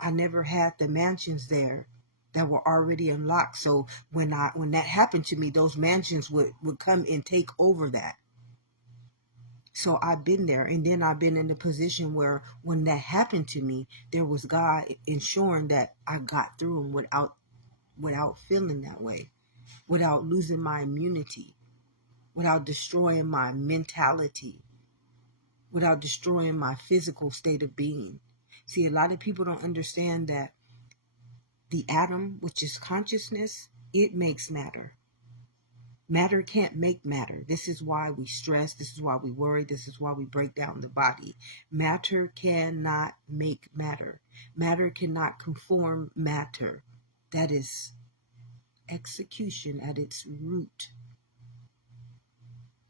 I never had the mansions there that were already unlocked. So when that happened to me, those mansions would come and take over that. So I've been there. And then I've been in the position where when that happened to me, there was God ensuring that I got through them without feeling that way, without losing my immunity, without destroying my mentality, without destroying my physical state of being. See, a lot of people don't understand that the atom, which is consciousness, it makes matter. Matter can't make matter. This is why we stress. This is why we worry. This is why we break down the body. Matter cannot make matter. Matter cannot conform matter. That is execution at its root.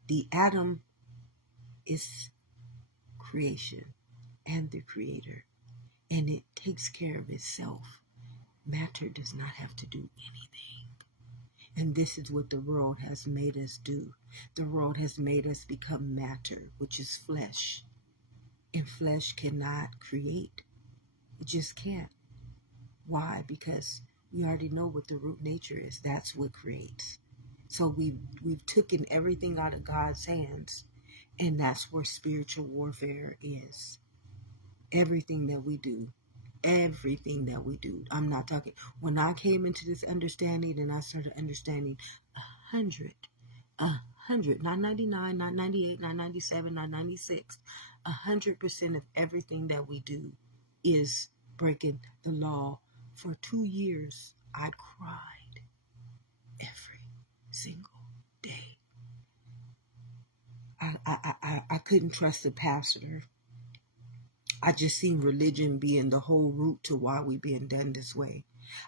The atom is creation and the creator, and it takes care of itself. Matter does not have to do anything. And this is what the world has made us do. The world has made us become matter, which is flesh. And flesh cannot create. It just can't. Why? Because we already know what the root nature is. That's what creates. So we've taken everything out of God's hands, and that's where spiritual warfare is. Everything that we do. I'm not talking, when I came into this understanding and I started understanding 100, not 99, not 98, not 97, not 96, 100% of everything that we do is breaking the law. For 2 years, I cried every single day. I couldn't trust the pastor. I just seen religion being the whole root to why we being done this way.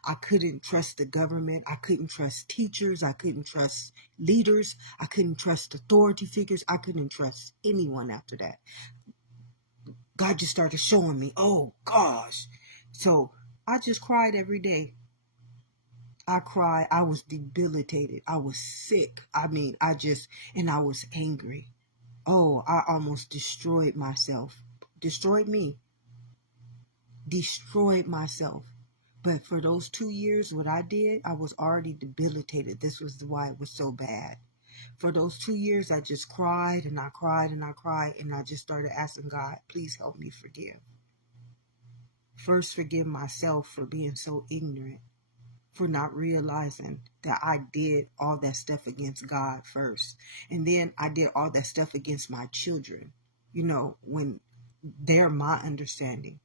I couldn't trust the government. I couldn't trust teachers. I couldn't trust leaders. I couldn't trust authority figures. I couldn't trust anyone after that. God just started showing me, oh gosh. So I just cried every day. I cried. I was debilitated. I was sick. And I was angry. Oh, I almost destroyed myself. Destroyed me. Destroyed myself. But for those 2 years, what I did, I was already debilitated. This was why it was so bad. For those 2 years, I just cried and I cried and I cried. And I just started asking God, please help me forgive. First, forgive myself for being so ignorant, for not realizing that I did all that stuff against God first. And then I did all that stuff against my children. When they're my understanding,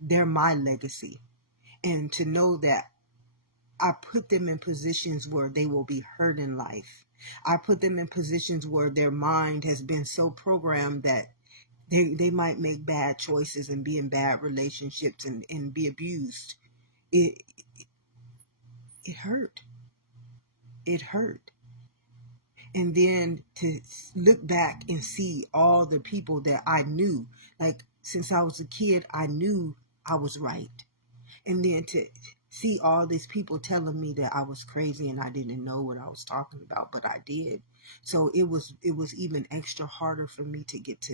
they're my legacy. And to know that I put them in positions where they will be hurt in life. I put them in positions where their mind has been so programmed that they might make bad choices and be in bad relationships and be abused. It hurt. It hurt. And then to look back and see all the people that I knew, like since I was a kid, I knew I was right. And then to see all these people telling me that I was crazy and I didn't know what I was talking about, but I did. So it was even extra harder for me to get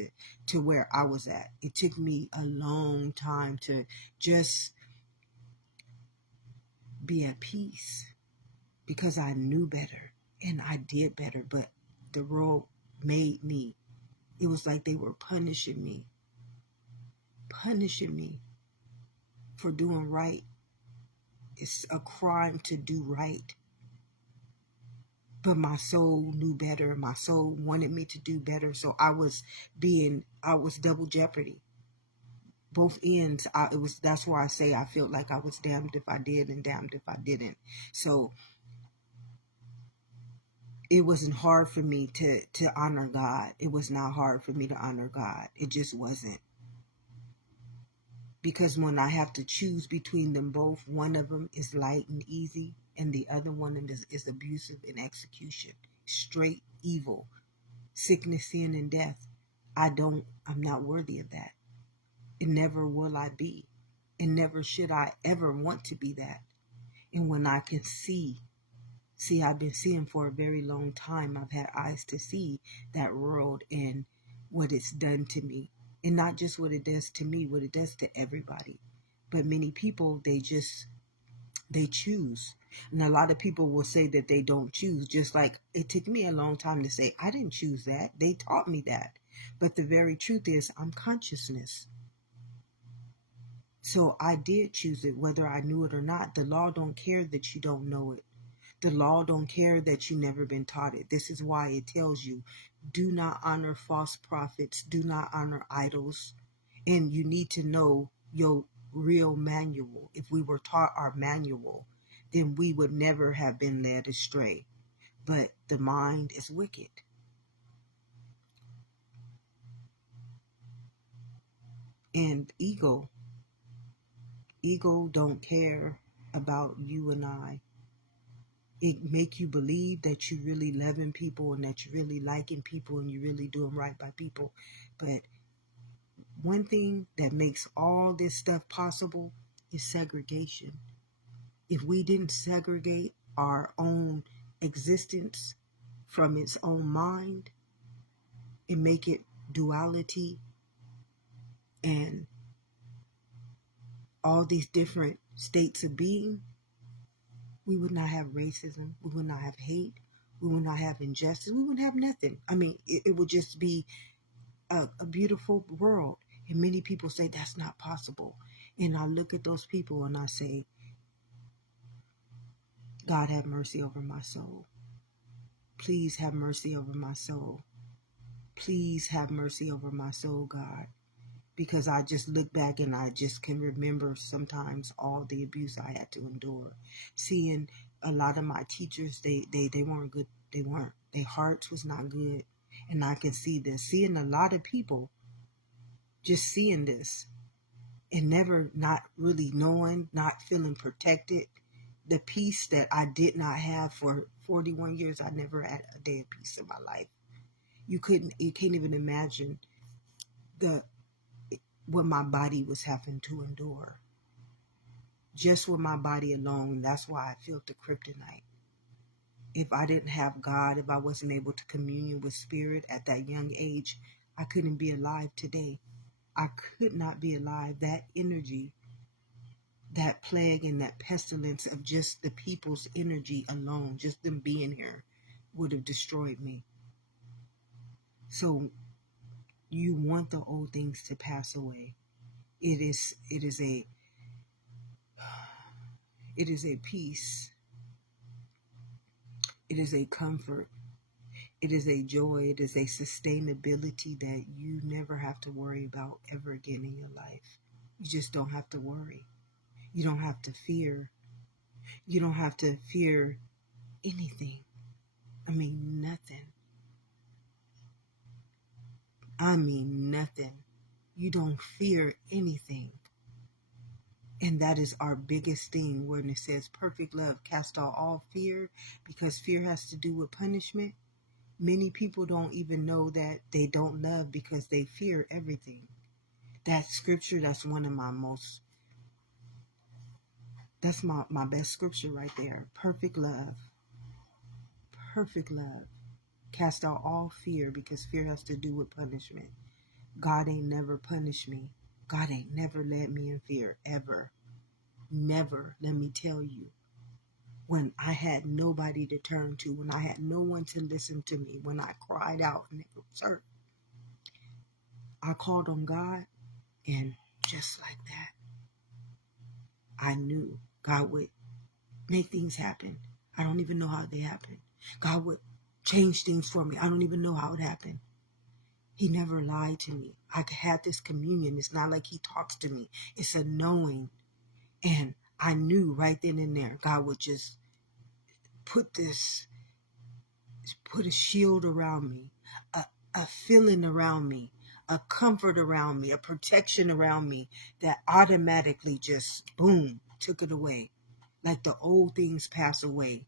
to where I was at. It took me a long time to just be at peace because I knew better and I did better, but the world made me. It was like they were punishing me for doing right. It's a crime to do right. But my soul knew better. My soul wanted me to do better. So I was double jeopardy. Both ends. That's why I say I felt like I was damned if I did and damned if I didn't. So it wasn't hard for me to honor God. It was not hard for me to honor God. It just wasn't. Because when I have to choose between them both, one of them is light and easy, and the other one is abusive in execution. Straight evil. Sickness, sin, and death. I'm not worthy of that. And never will I be. And never should I ever want to be that. And when I can see, I've been seeing for a very long time. I've had eyes to see that world and what it's done to me. And not just what it does to me, what it does to everybody. But many people, they choose. And a lot of people will say that they don't choose, just like it took me a long time to say, I didn't choose that. They taught me that. But the very truth is, I'm consciousness. So I did choose it, whether I knew it or not. The law don't care that you don't know it. The law don't care that you never been taught it. This is why it tells you, do not honor false prophets. Do not honor idols. And you need to know your real manual. If we were taught our manual, then we would never have been led astray. But the mind is wicked. And ego don't care about you and I. It make you believe that you really loving people and that you really liking people and you really doing right by people. But one thing that makes all this stuff possible is segregation. If we didn't segregate our own existence from its own mind and make it duality and all these different states of being, we would not have racism, we would not have hate, we would not have injustice, we wouldn't have nothing. I mean, it would just be a beautiful world. And many people say that's not possible. And I look at those people and I say, God have mercy over my soul. Please have mercy over my soul. Please have mercy over my soul, God. Because I just look back and I just can remember sometimes all the abuse I had to endure. Seeing a lot of my teachers, they weren't good. They weren't. Their hearts was not good. And I can see this. Seeing a lot of people, just seeing this and never not really knowing, not feeling protected. The peace that I did not have for 41 years, I never had a day of peace in my life. You can't even imagine what my body was having to endure. just with my body alone. That's why I felt the kryptonite. If I didn't have God, if I wasn't able to commune with spirit at that young age, I couldn't be alive today. I could not be alive. That energy, that plague and that pestilence of just the people's energy alone, just them being here, would have destroyed me. So you want the old things to pass away. It is a peace. It is a comfort. It is a joy. It is a sustainability that you never have to worry about ever again in your life. You just don't have to worry. You don't have to fear. You don't have to fear anything. I mean, nothing. You don't fear anything. And that is our biggest thing when it says perfect love cast out all fear, because fear has to do with punishment. Many people don't even know that they don't love because they fear everything. That scripture, that's one of that's my best scripture right there. Perfect love cast out all fear, because fear has to do with punishment. God ain't never punished me. God ain't never led me in fear, ever. Never, let me tell you. When I had nobody to turn to, when I had no one to listen to me, when I cried out and it was hurt, I called on God, and just like that, I knew God would make things happen. I don't even know how they happen. God would change things for me. I don't even know how it happened. He never lied to me. I had this communion. It's not like he talks to me. It's a knowing. And I knew right then and there, God would just put a shield around me, a feeling around me, a comfort around me, a protection around me that automatically just, boom, took it away. Like the old things pass away.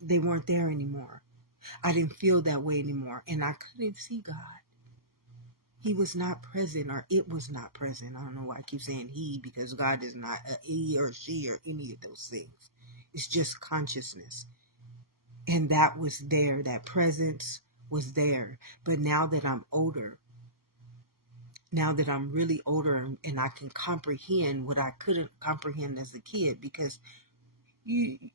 They weren't there anymore. I didn't feel that way anymore. And I couldn't see God. He was not present, or it was not present. I don't know why I keep saying he, because God is not a he or she or any of those things. It's just consciousness. And that was there. That presence was there. But now that I'm older, now that I'm really older, and I can comprehend what I couldn't comprehend as a kid, because you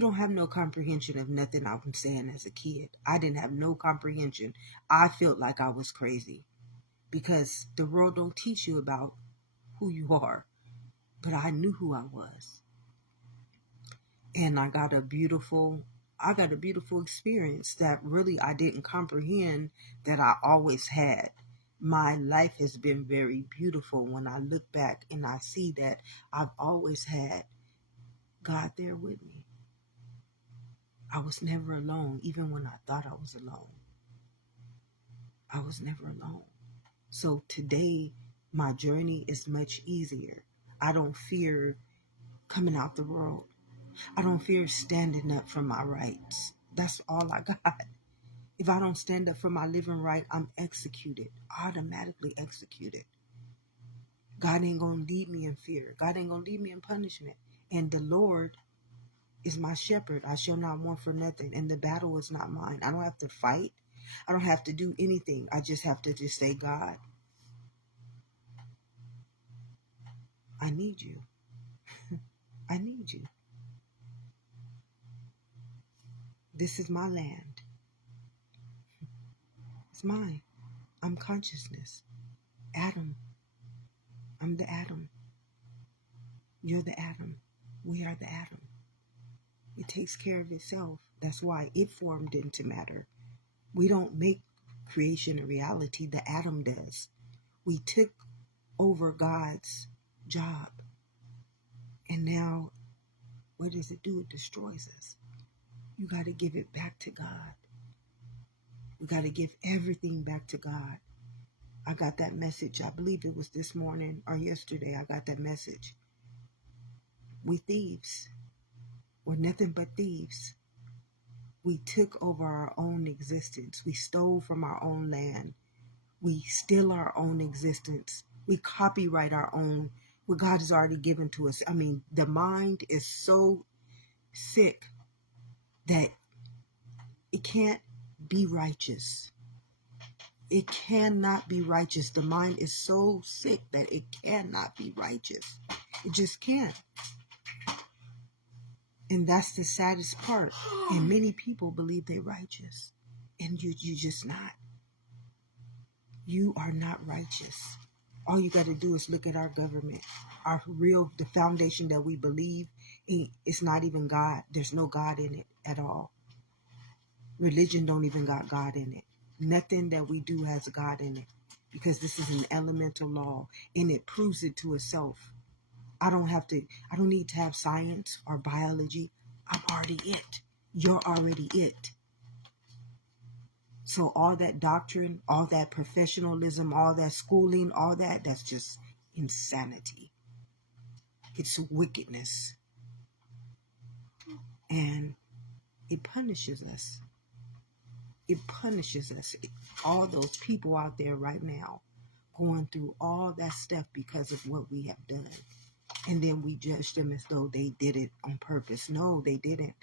don't have no comprehension of nothing I was saying as a kid. I didn't have no comprehension. I felt like I was crazy, because the world don't teach you about who you are. But I knew who I was. And I got a beautiful experience that really I didn't comprehend that I always had. My life has been very beautiful when I look back and I see that I've always had God there with me. I was never alone, even when I thought I was alone. I was never alone. So today, my journey is much easier. I don't fear coming out the world. I don't fear standing up for my rights. That's all I got. If I don't stand up for my living right, I'm executed, automatically executed. God ain't going to leave me in fear. God ain't going to leave me in punishment. And the Lord is my shepherd. I shall not want for nothing. And the battle is not mine. I don't have to fight. I don't have to do anything. I just have to just say, God, I need you. I need you. This is my land. It's mine. I'm consciousness. Atom. I'm the atom. You're the atom. We are the atom. It takes care of itself. That's why it formed into matter. We don't make creation a reality. The atom does. We took over God's job. And now, what does it do? It destroys us. You got to give it back to God. We got to give everything back to God. I got that message. I believe it was this morning or yesterday. I got that message. We thieves. We're nothing but thieves. We took over our own existence. We stole from our own land. We steal our own existence. We copyright our own. what God has already given to us. I mean, the mind is so sick that it can't be righteous. It cannot be righteous. The mind is so sick that it cannot be righteous. It just can't. And that's the saddest part. And many people believe they're righteous. And you're just not. You are not righteous. All you got to do is look at our government. The foundation that we believe in, it's not even God. There's no God in it at all. Religion don't even got God in it. Nothing that we do has God in it. Because this is an elemental law. And it proves it to itself. I don't need to have science or biology. I'm already it. You're already it. So all that doctrine, all that professionalism, all that schooling, all that's just insanity. It's wickedness. And it punishes us. It punishes us. All those people out there right now going through all that stuff because of what we have done. And then we judge them as though they did it on purpose. No, they didn't.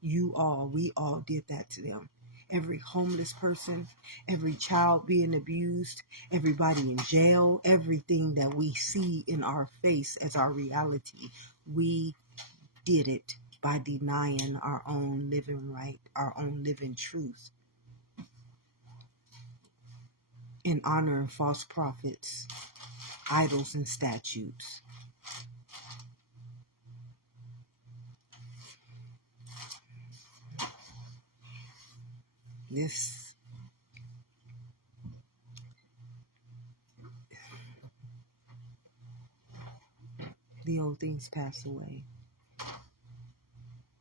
We all did that to them. Every homeless person, every child being abused, everybody in jail, everything that we see in our face as our reality, we did it by denying our own living right, our own living truth, and honoring false prophets, idols, and statues. The old things pass away.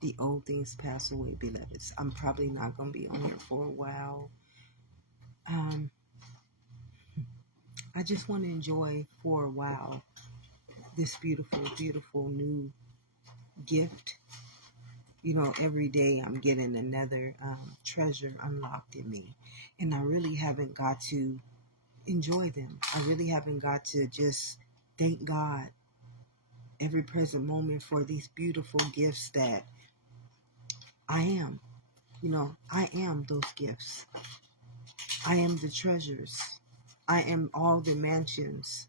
The old things pass away, beloveds. I'm probably not going to be on here for a while. I just want to enjoy for a while this beautiful, beautiful new gift. You know, every day I'm getting another treasure unlocked in me. And I really haven't got to enjoy them. I really haven't got to just thank God every present moment for these beautiful gifts that I am. You know, I am those gifts. I am the treasures. I am all the mansions.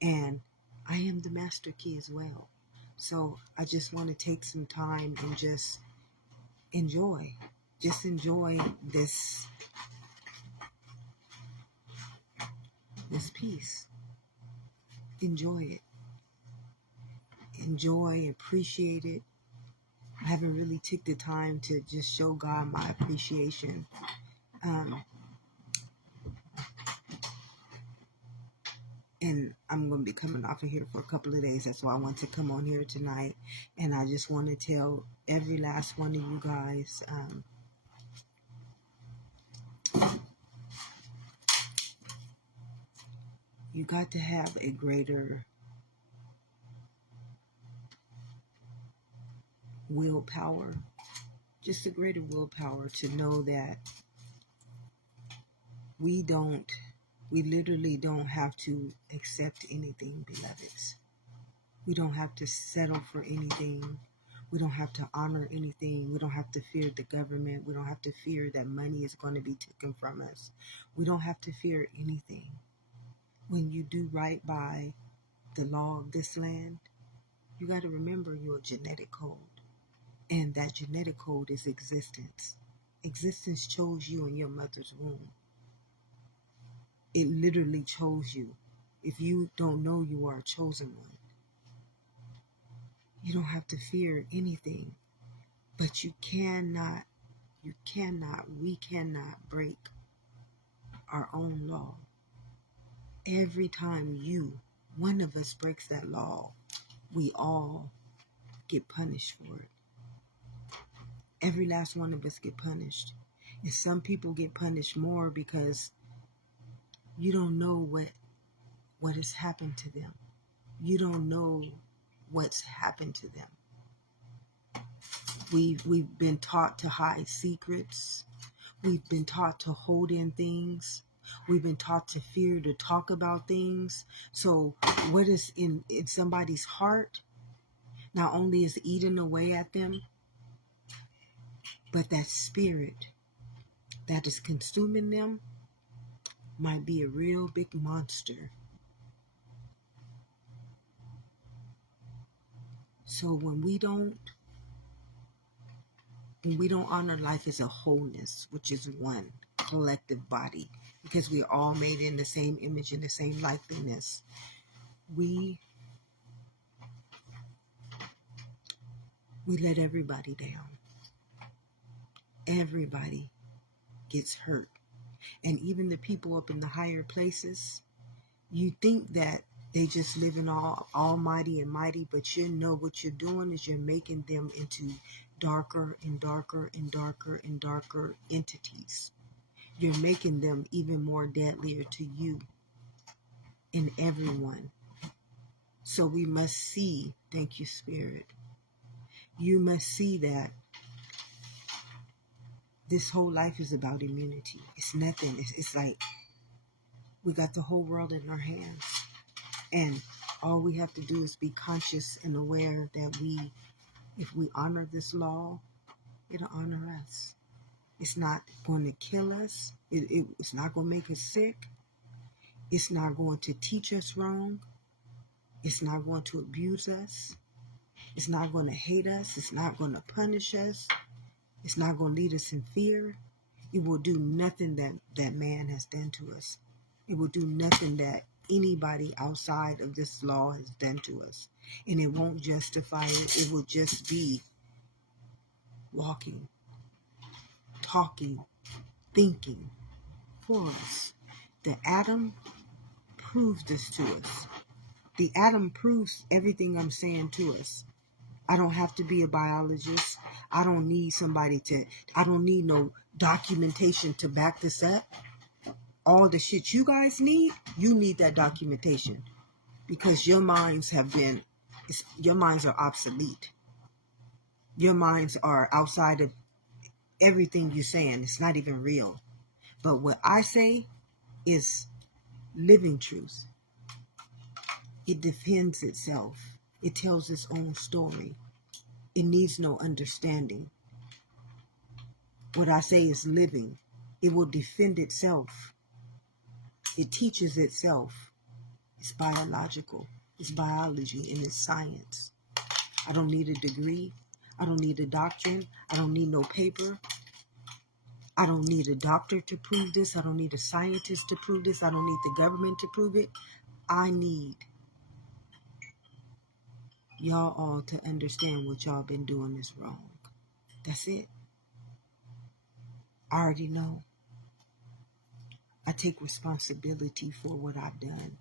And I am the master key as well. So I just want to take some time and just enjoy. Just enjoy this peace. Enjoy it. Enjoy, appreciate it. I haven't really took the time to just show God my appreciation. And I'm going to be coming off of here for a couple of days. That's why I want to come on here tonight. And I just want to tell every last one of you guys, you got to have a greater willpower, just a greater willpower to know that we literally don't have to accept anything, beloveds. We don't have to settle for anything. We don't have to honor anything. We don't have to fear the government. We don't have to fear that money is going to be taken from us. We don't have to fear anything. When you do right by the law of this land, you got to remember your genetic code. And that genetic code is existence. Existence chose you in your mother's womb. It literally chose you. If you don't know you are a chosen one, you don't have to fear anything. But we cannot break our own law. Every time one of us breaks that law, we all get punished for it. Every last one of us get punished. And some people get punished more because you don't know what has happened to them. You don't know what's happened to them. We've been taught to hide secrets. We've been taught to hold in things. We've been taught to fear to talk about things. So what is in somebody's heart not only is eating away at them, but that spirit that is consuming them might be a real big monster. So when we don't honor life as a wholeness, which is one collective body, because we are all made in the same image and the same likeness, we let everybody down. Everybody gets hurt. And even the people up in the higher places, you think that they just live in all almighty and mighty, but you know what you're doing is you're making them into darker and darker and darker and darker entities. You're making them even more deadlier to you and everyone. So we must see, thank you, Spirit. You must see that this whole life is about immunity. It's nothing. It's like we got the whole world in our hands. And all we have to do is be conscious and aware that if we honor this law, it'll honor us. It's not going to kill us. It's not going to make us sick. It's not going to teach us wrong. It's not going to abuse us. It's not going to hate us. It's not going to punish us. It's not going to lead us in fear. It will do nothing that man has done to us. It will do nothing that anybody outside of this law has done to us. And it won't justify it. It will just be walking, talking, thinking for us. The atom proves this to us. The atom proves everything I'm saying to us. I don't have to be a biologist. I don't need I don't need no documentation to back this up. All the shit you guys need, you need that documentation. Because your minds are obsolete. Your minds are outside of everything you're saying. It's not even real. But what I say is living truth. It defends itself. It tells its own story. It needs no understanding. What I say is living. It will defend itself. It teaches itself. It's biological. It's biology and it's science. I don't need a degree. I don't need a doctrine. I don't need no paper. I don't need a doctor to prove this. I don't need a scientist to prove this. I don't need the government to prove it. I need y'all all to understand what y'all been doing is wrong. That's it. I already know. I take responsibility for what I've done.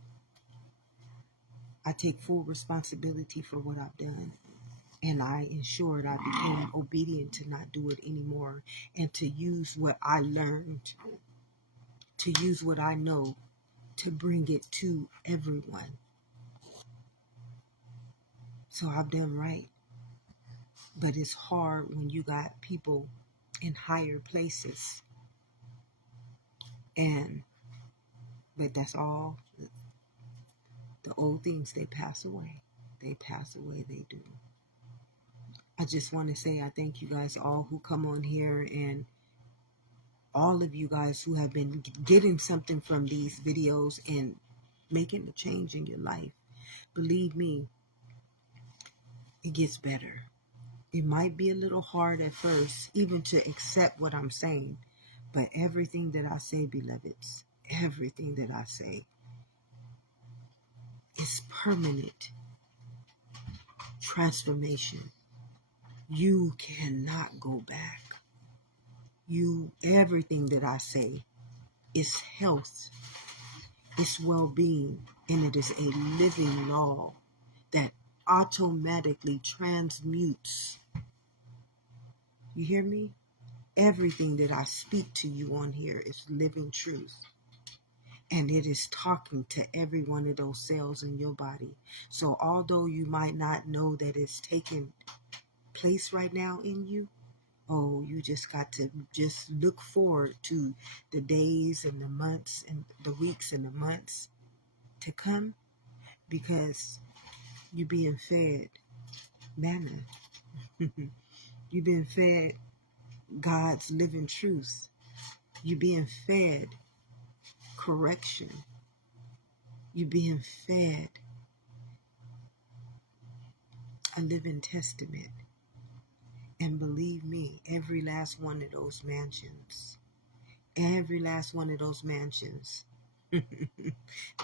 I take full responsibility for what I've done. And I ensured I became obedient to not do it anymore and to use what I learned, to use what I know to bring it to everyone. So I've done right. But it's hard when you got people in higher places. But that's all. The old things, they pass away. They pass away, they do. I just want to say I thank you guys all who come on here and all of you guys who have been getting something from these videos and making a change in your life. Believe me, it gets better. It might be a little hard at first, even to accept what I'm saying. But everything that I say, beloveds, everything that I say is permanent transformation. You cannot go back. Everything that I say is health, it's well-being, and it is a living law that automatically transmutes. You hear me? Everything that I speak to you on here is living truth. And it is talking to every one of those cells in your body. So although you might not know that it's taking place right now in you, Oh, you just got to just look forward to the days and the months and the weeks and the months to come, because you're being fed manna. You're being fed God's living truth. You're being fed correction. You're being fed a living testament. And believe me, every last one of those mansions,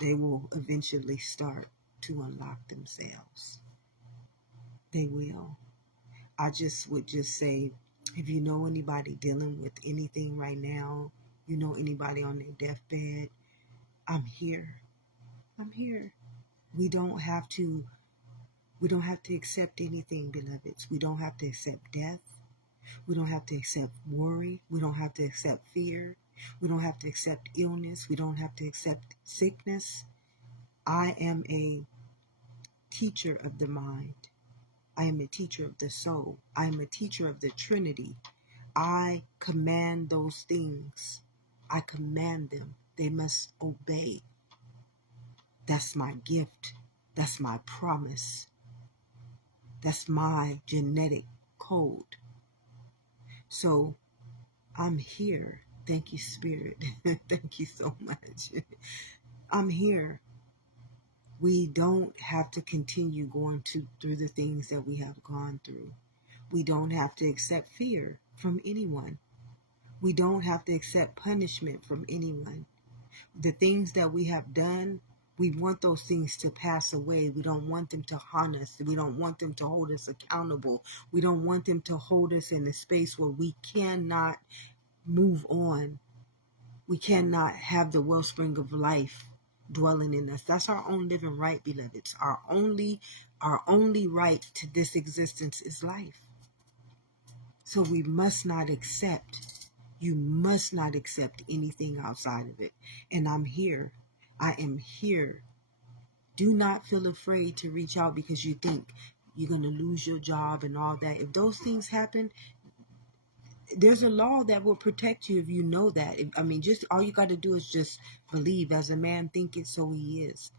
they will eventually start to unlock themselves. They will. I just would just say, if you know anybody dealing with anything right now, you know anybody on their deathbed, I'm here. I'm here. We don't have to accept anything, beloveds. We don't have to accept death. We don't have to accept worry. We don't have to accept fear. We don't have to accept illness. We don't have to accept sickness. I am a teacher of the mind. I am a teacher of the soul. I am a teacher of the Trinity. I command those things. I command them. They must obey. That's my gift. That's my promise. That's my genetic code. So I'm here. Thank you, Spirit. Thank you so much. I'm here. We don't have to continue going through the things that we have gone through. We don't have to accept fear from anyone. We don't have to accept punishment from anyone. The things that we have done, we want those things to pass away. We don't want them to haunt us. We don't want them to hold us accountable. We don't want them to hold us in a space where we cannot move on. We cannot have the wellspring of life dwelling in us. That's our own living right, beloveds. Our only right to this existence is life. So we must not accept. You must not accept anything outside of it. And I'm here. I am here. Do not feel afraid to reach out because you think you're going to lose your job and all that. If those things happen, there's a law that will protect you if you know that. Just all you got to do is just believe. As a man thinketh, so he is.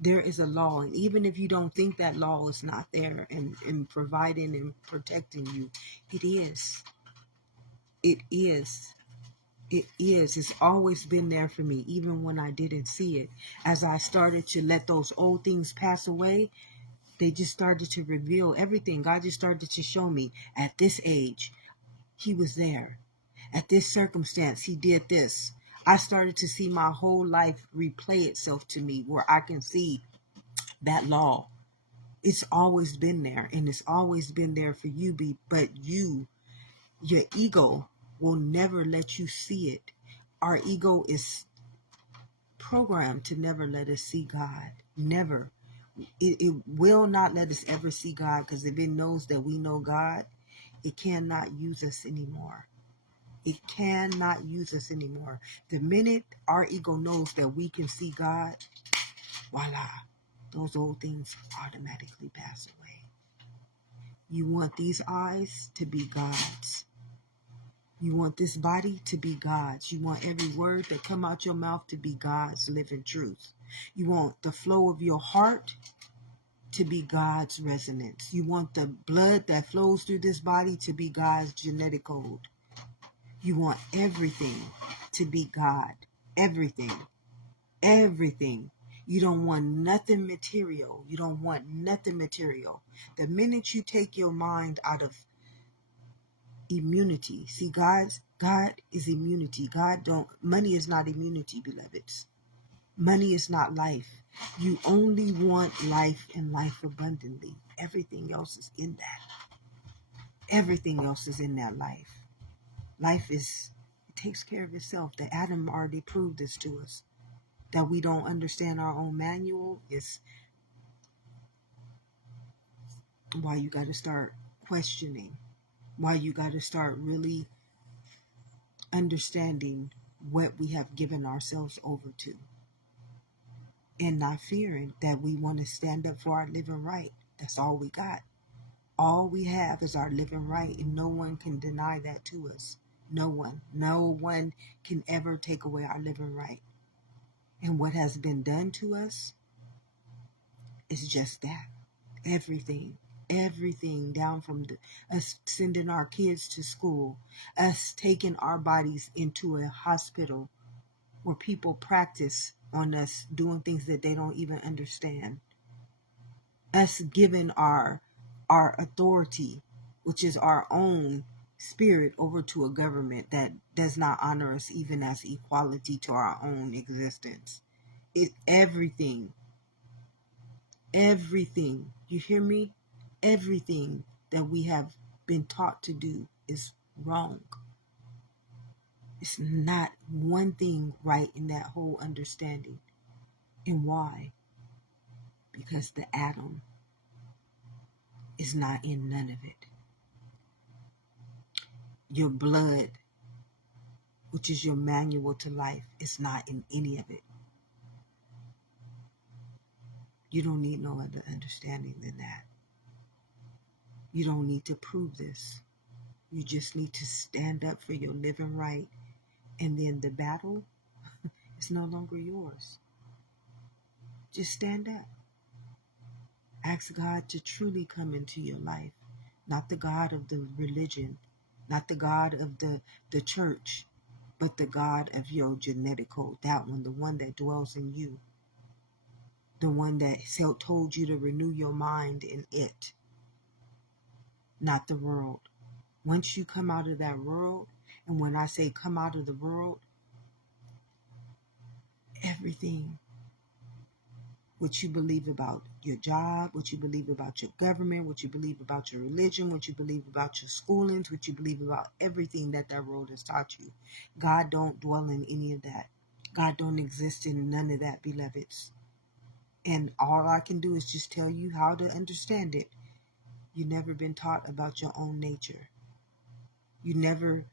There is a law. And even if you don't think that law is not there and providing and protecting you, it is. It is. It is. It's always been there for me, even when I didn't see it. As I started to let those old things pass away, they just started to reveal everything. God just started to show me at this age, he was there. At this circumstance, he did this. I started to see my whole life replay itself to me where I can see that law. It's always been there, and it's always been there for you, but your ego will never let you see it. Our ego is programmed to never let us see God. Never. It will not let us ever see God, because if it knows that we know God, it cannot use us anymore. It cannot use us anymore. The minute our ego knows that we can see God, voila, those old things automatically pass away. You want these eyes to be God's. You want this body to be God's. You want every word that come out your mouth to be God's living truth. You want the flow of your heart to be God's resonance. You want the blood that flows through this body to be God's genetic code. You want everything to be God. Everything. Everything. You don't want nothing material. You don't want nothing material. The minute you take your mind out of immunity. See, God is immunity. Money is not immunity, beloveds. Money is not life. You only want life and life abundantly. Everything else is in that. Everything else is in that life. It takes care of itself. The Adam already proved this to us. That we don't understand our own manual is why you got to start questioning. Why you got to start really understanding what we have given ourselves over to. And not fearing that we want to stand up for our living right. That's all we got. All we have is our living right, and no one can deny that to us. No one. No one can ever take away our living right. And what has been done to us is just that. Everything. Everything, down from us sending our kids to school, us taking our bodies into a hospital where people practice on us doing things that they don't even understand, us giving our authority, which is our own spirit, over to a government that does not honor us even as equality to our own existence. Everything, you hear me? Everything that we have been taught to do is wrong. It's not one thing right in that whole understanding. And why? Because the atom is not in none of it. Your blood, which is your manual to life, is not in any of it. You don't need no other understanding than that. You don't need to prove this. You just need to stand up for your living right, and then the battle is no longer yours. Just stand up. Ask God to truly come into your life, not the God of the religion, not the God of the church, but the God of your genetic code, that one, the one that dwells in you, the one that told you to renew your mind in it, not the world. Once you come out of that world, and when I say come out of the world, everything, what you believe about your job, what you believe about your government, what you believe about your religion, what you believe about your schoolings, what you believe about everything that world has taught you. God don't dwell in any of that. God don't exist in none of that, beloveds. And all I can do is just tell you how to understand it. You've never been taught about your own nature. You've never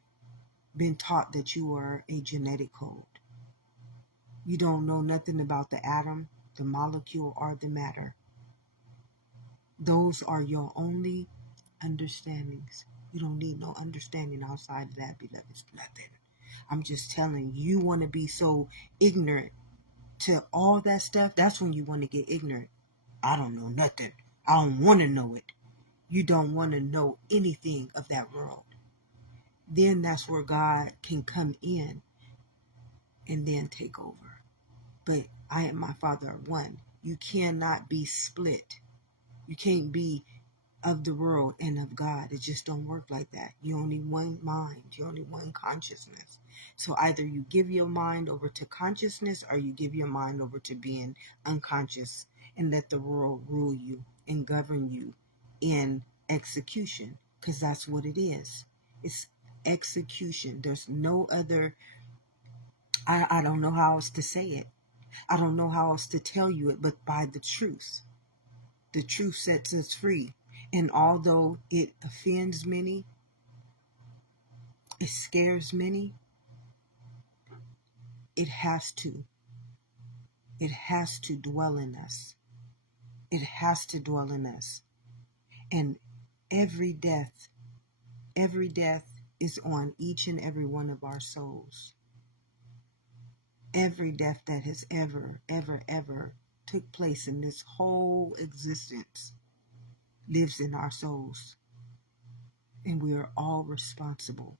been taught that you are a genetic code. You don't know nothing about the atom, the molecule, or the matter. Those are your only understandings. You don't need no understanding outside of that, beloveds. Nothing. I'm just telling you, you want to be so ignorant to all that stuff. That's when you want to get ignorant. I don't know nothing. I don't want to know it. You don't want to know anything of that world. Then that's where God can come in and then take over. But I and my Father are one. You cannot be split. You can't be of the world and of God. It just don't work like that. You're only one mind. You're only one consciousness. So either you give your mind over to consciousness, or you give your mind over to being unconscious and let the world rule you and govern you in execution, because that's what it is. It's execution. There's no other. I don't know how else to say it. I don't know how else to tell you it, but by the truth. The truth sets us free. And although it offends many, it scares many, it has to. It has to dwell in us. It has to dwell in us. And every death is on each and every one of our souls. Every death that has ever took place in this whole existence lives in our souls. And we are all responsible.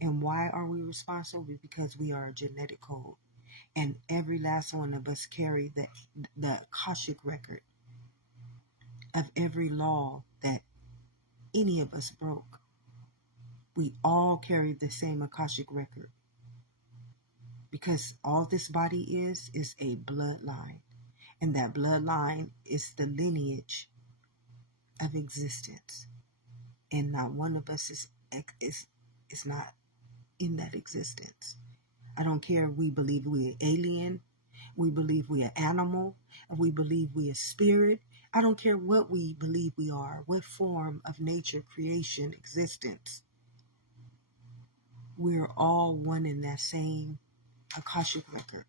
And why are we responsible? Because we are a genetic code. And every last one of us carry the Akashic record of every law that any of us broke. We all carry the same Akashic record. Because all this body is a bloodline. And that bloodline is the lineage of existence. And not one of us is not in that existence. I don't care if we believe we're alien, we believe we're animal, and we believe we're spirit. I don't care what we believe we are, what form of nature, creation, existence. We're all one in that same Akashic record.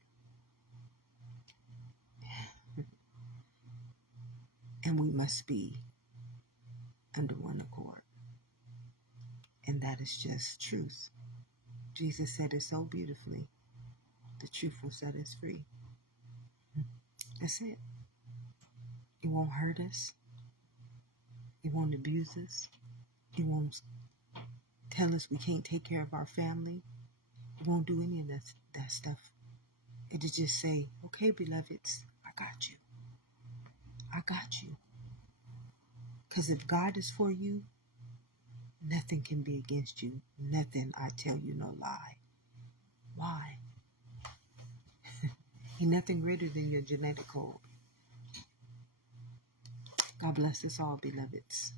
And we must be under one accord. And that is just truth. Jesus said it so beautifully. The truth will set us free. That's it. It won't hurt us. It won't abuse us. It won't tell us we can't take care of our family. It won't do any of that stuff. It'll just say, okay, beloveds, I got you. I got you. Because if God is for you, nothing can be against you. Nothing, I tell you, no lie. Why? Ain't nothing greater than your genetic code. God bless us all, beloveds.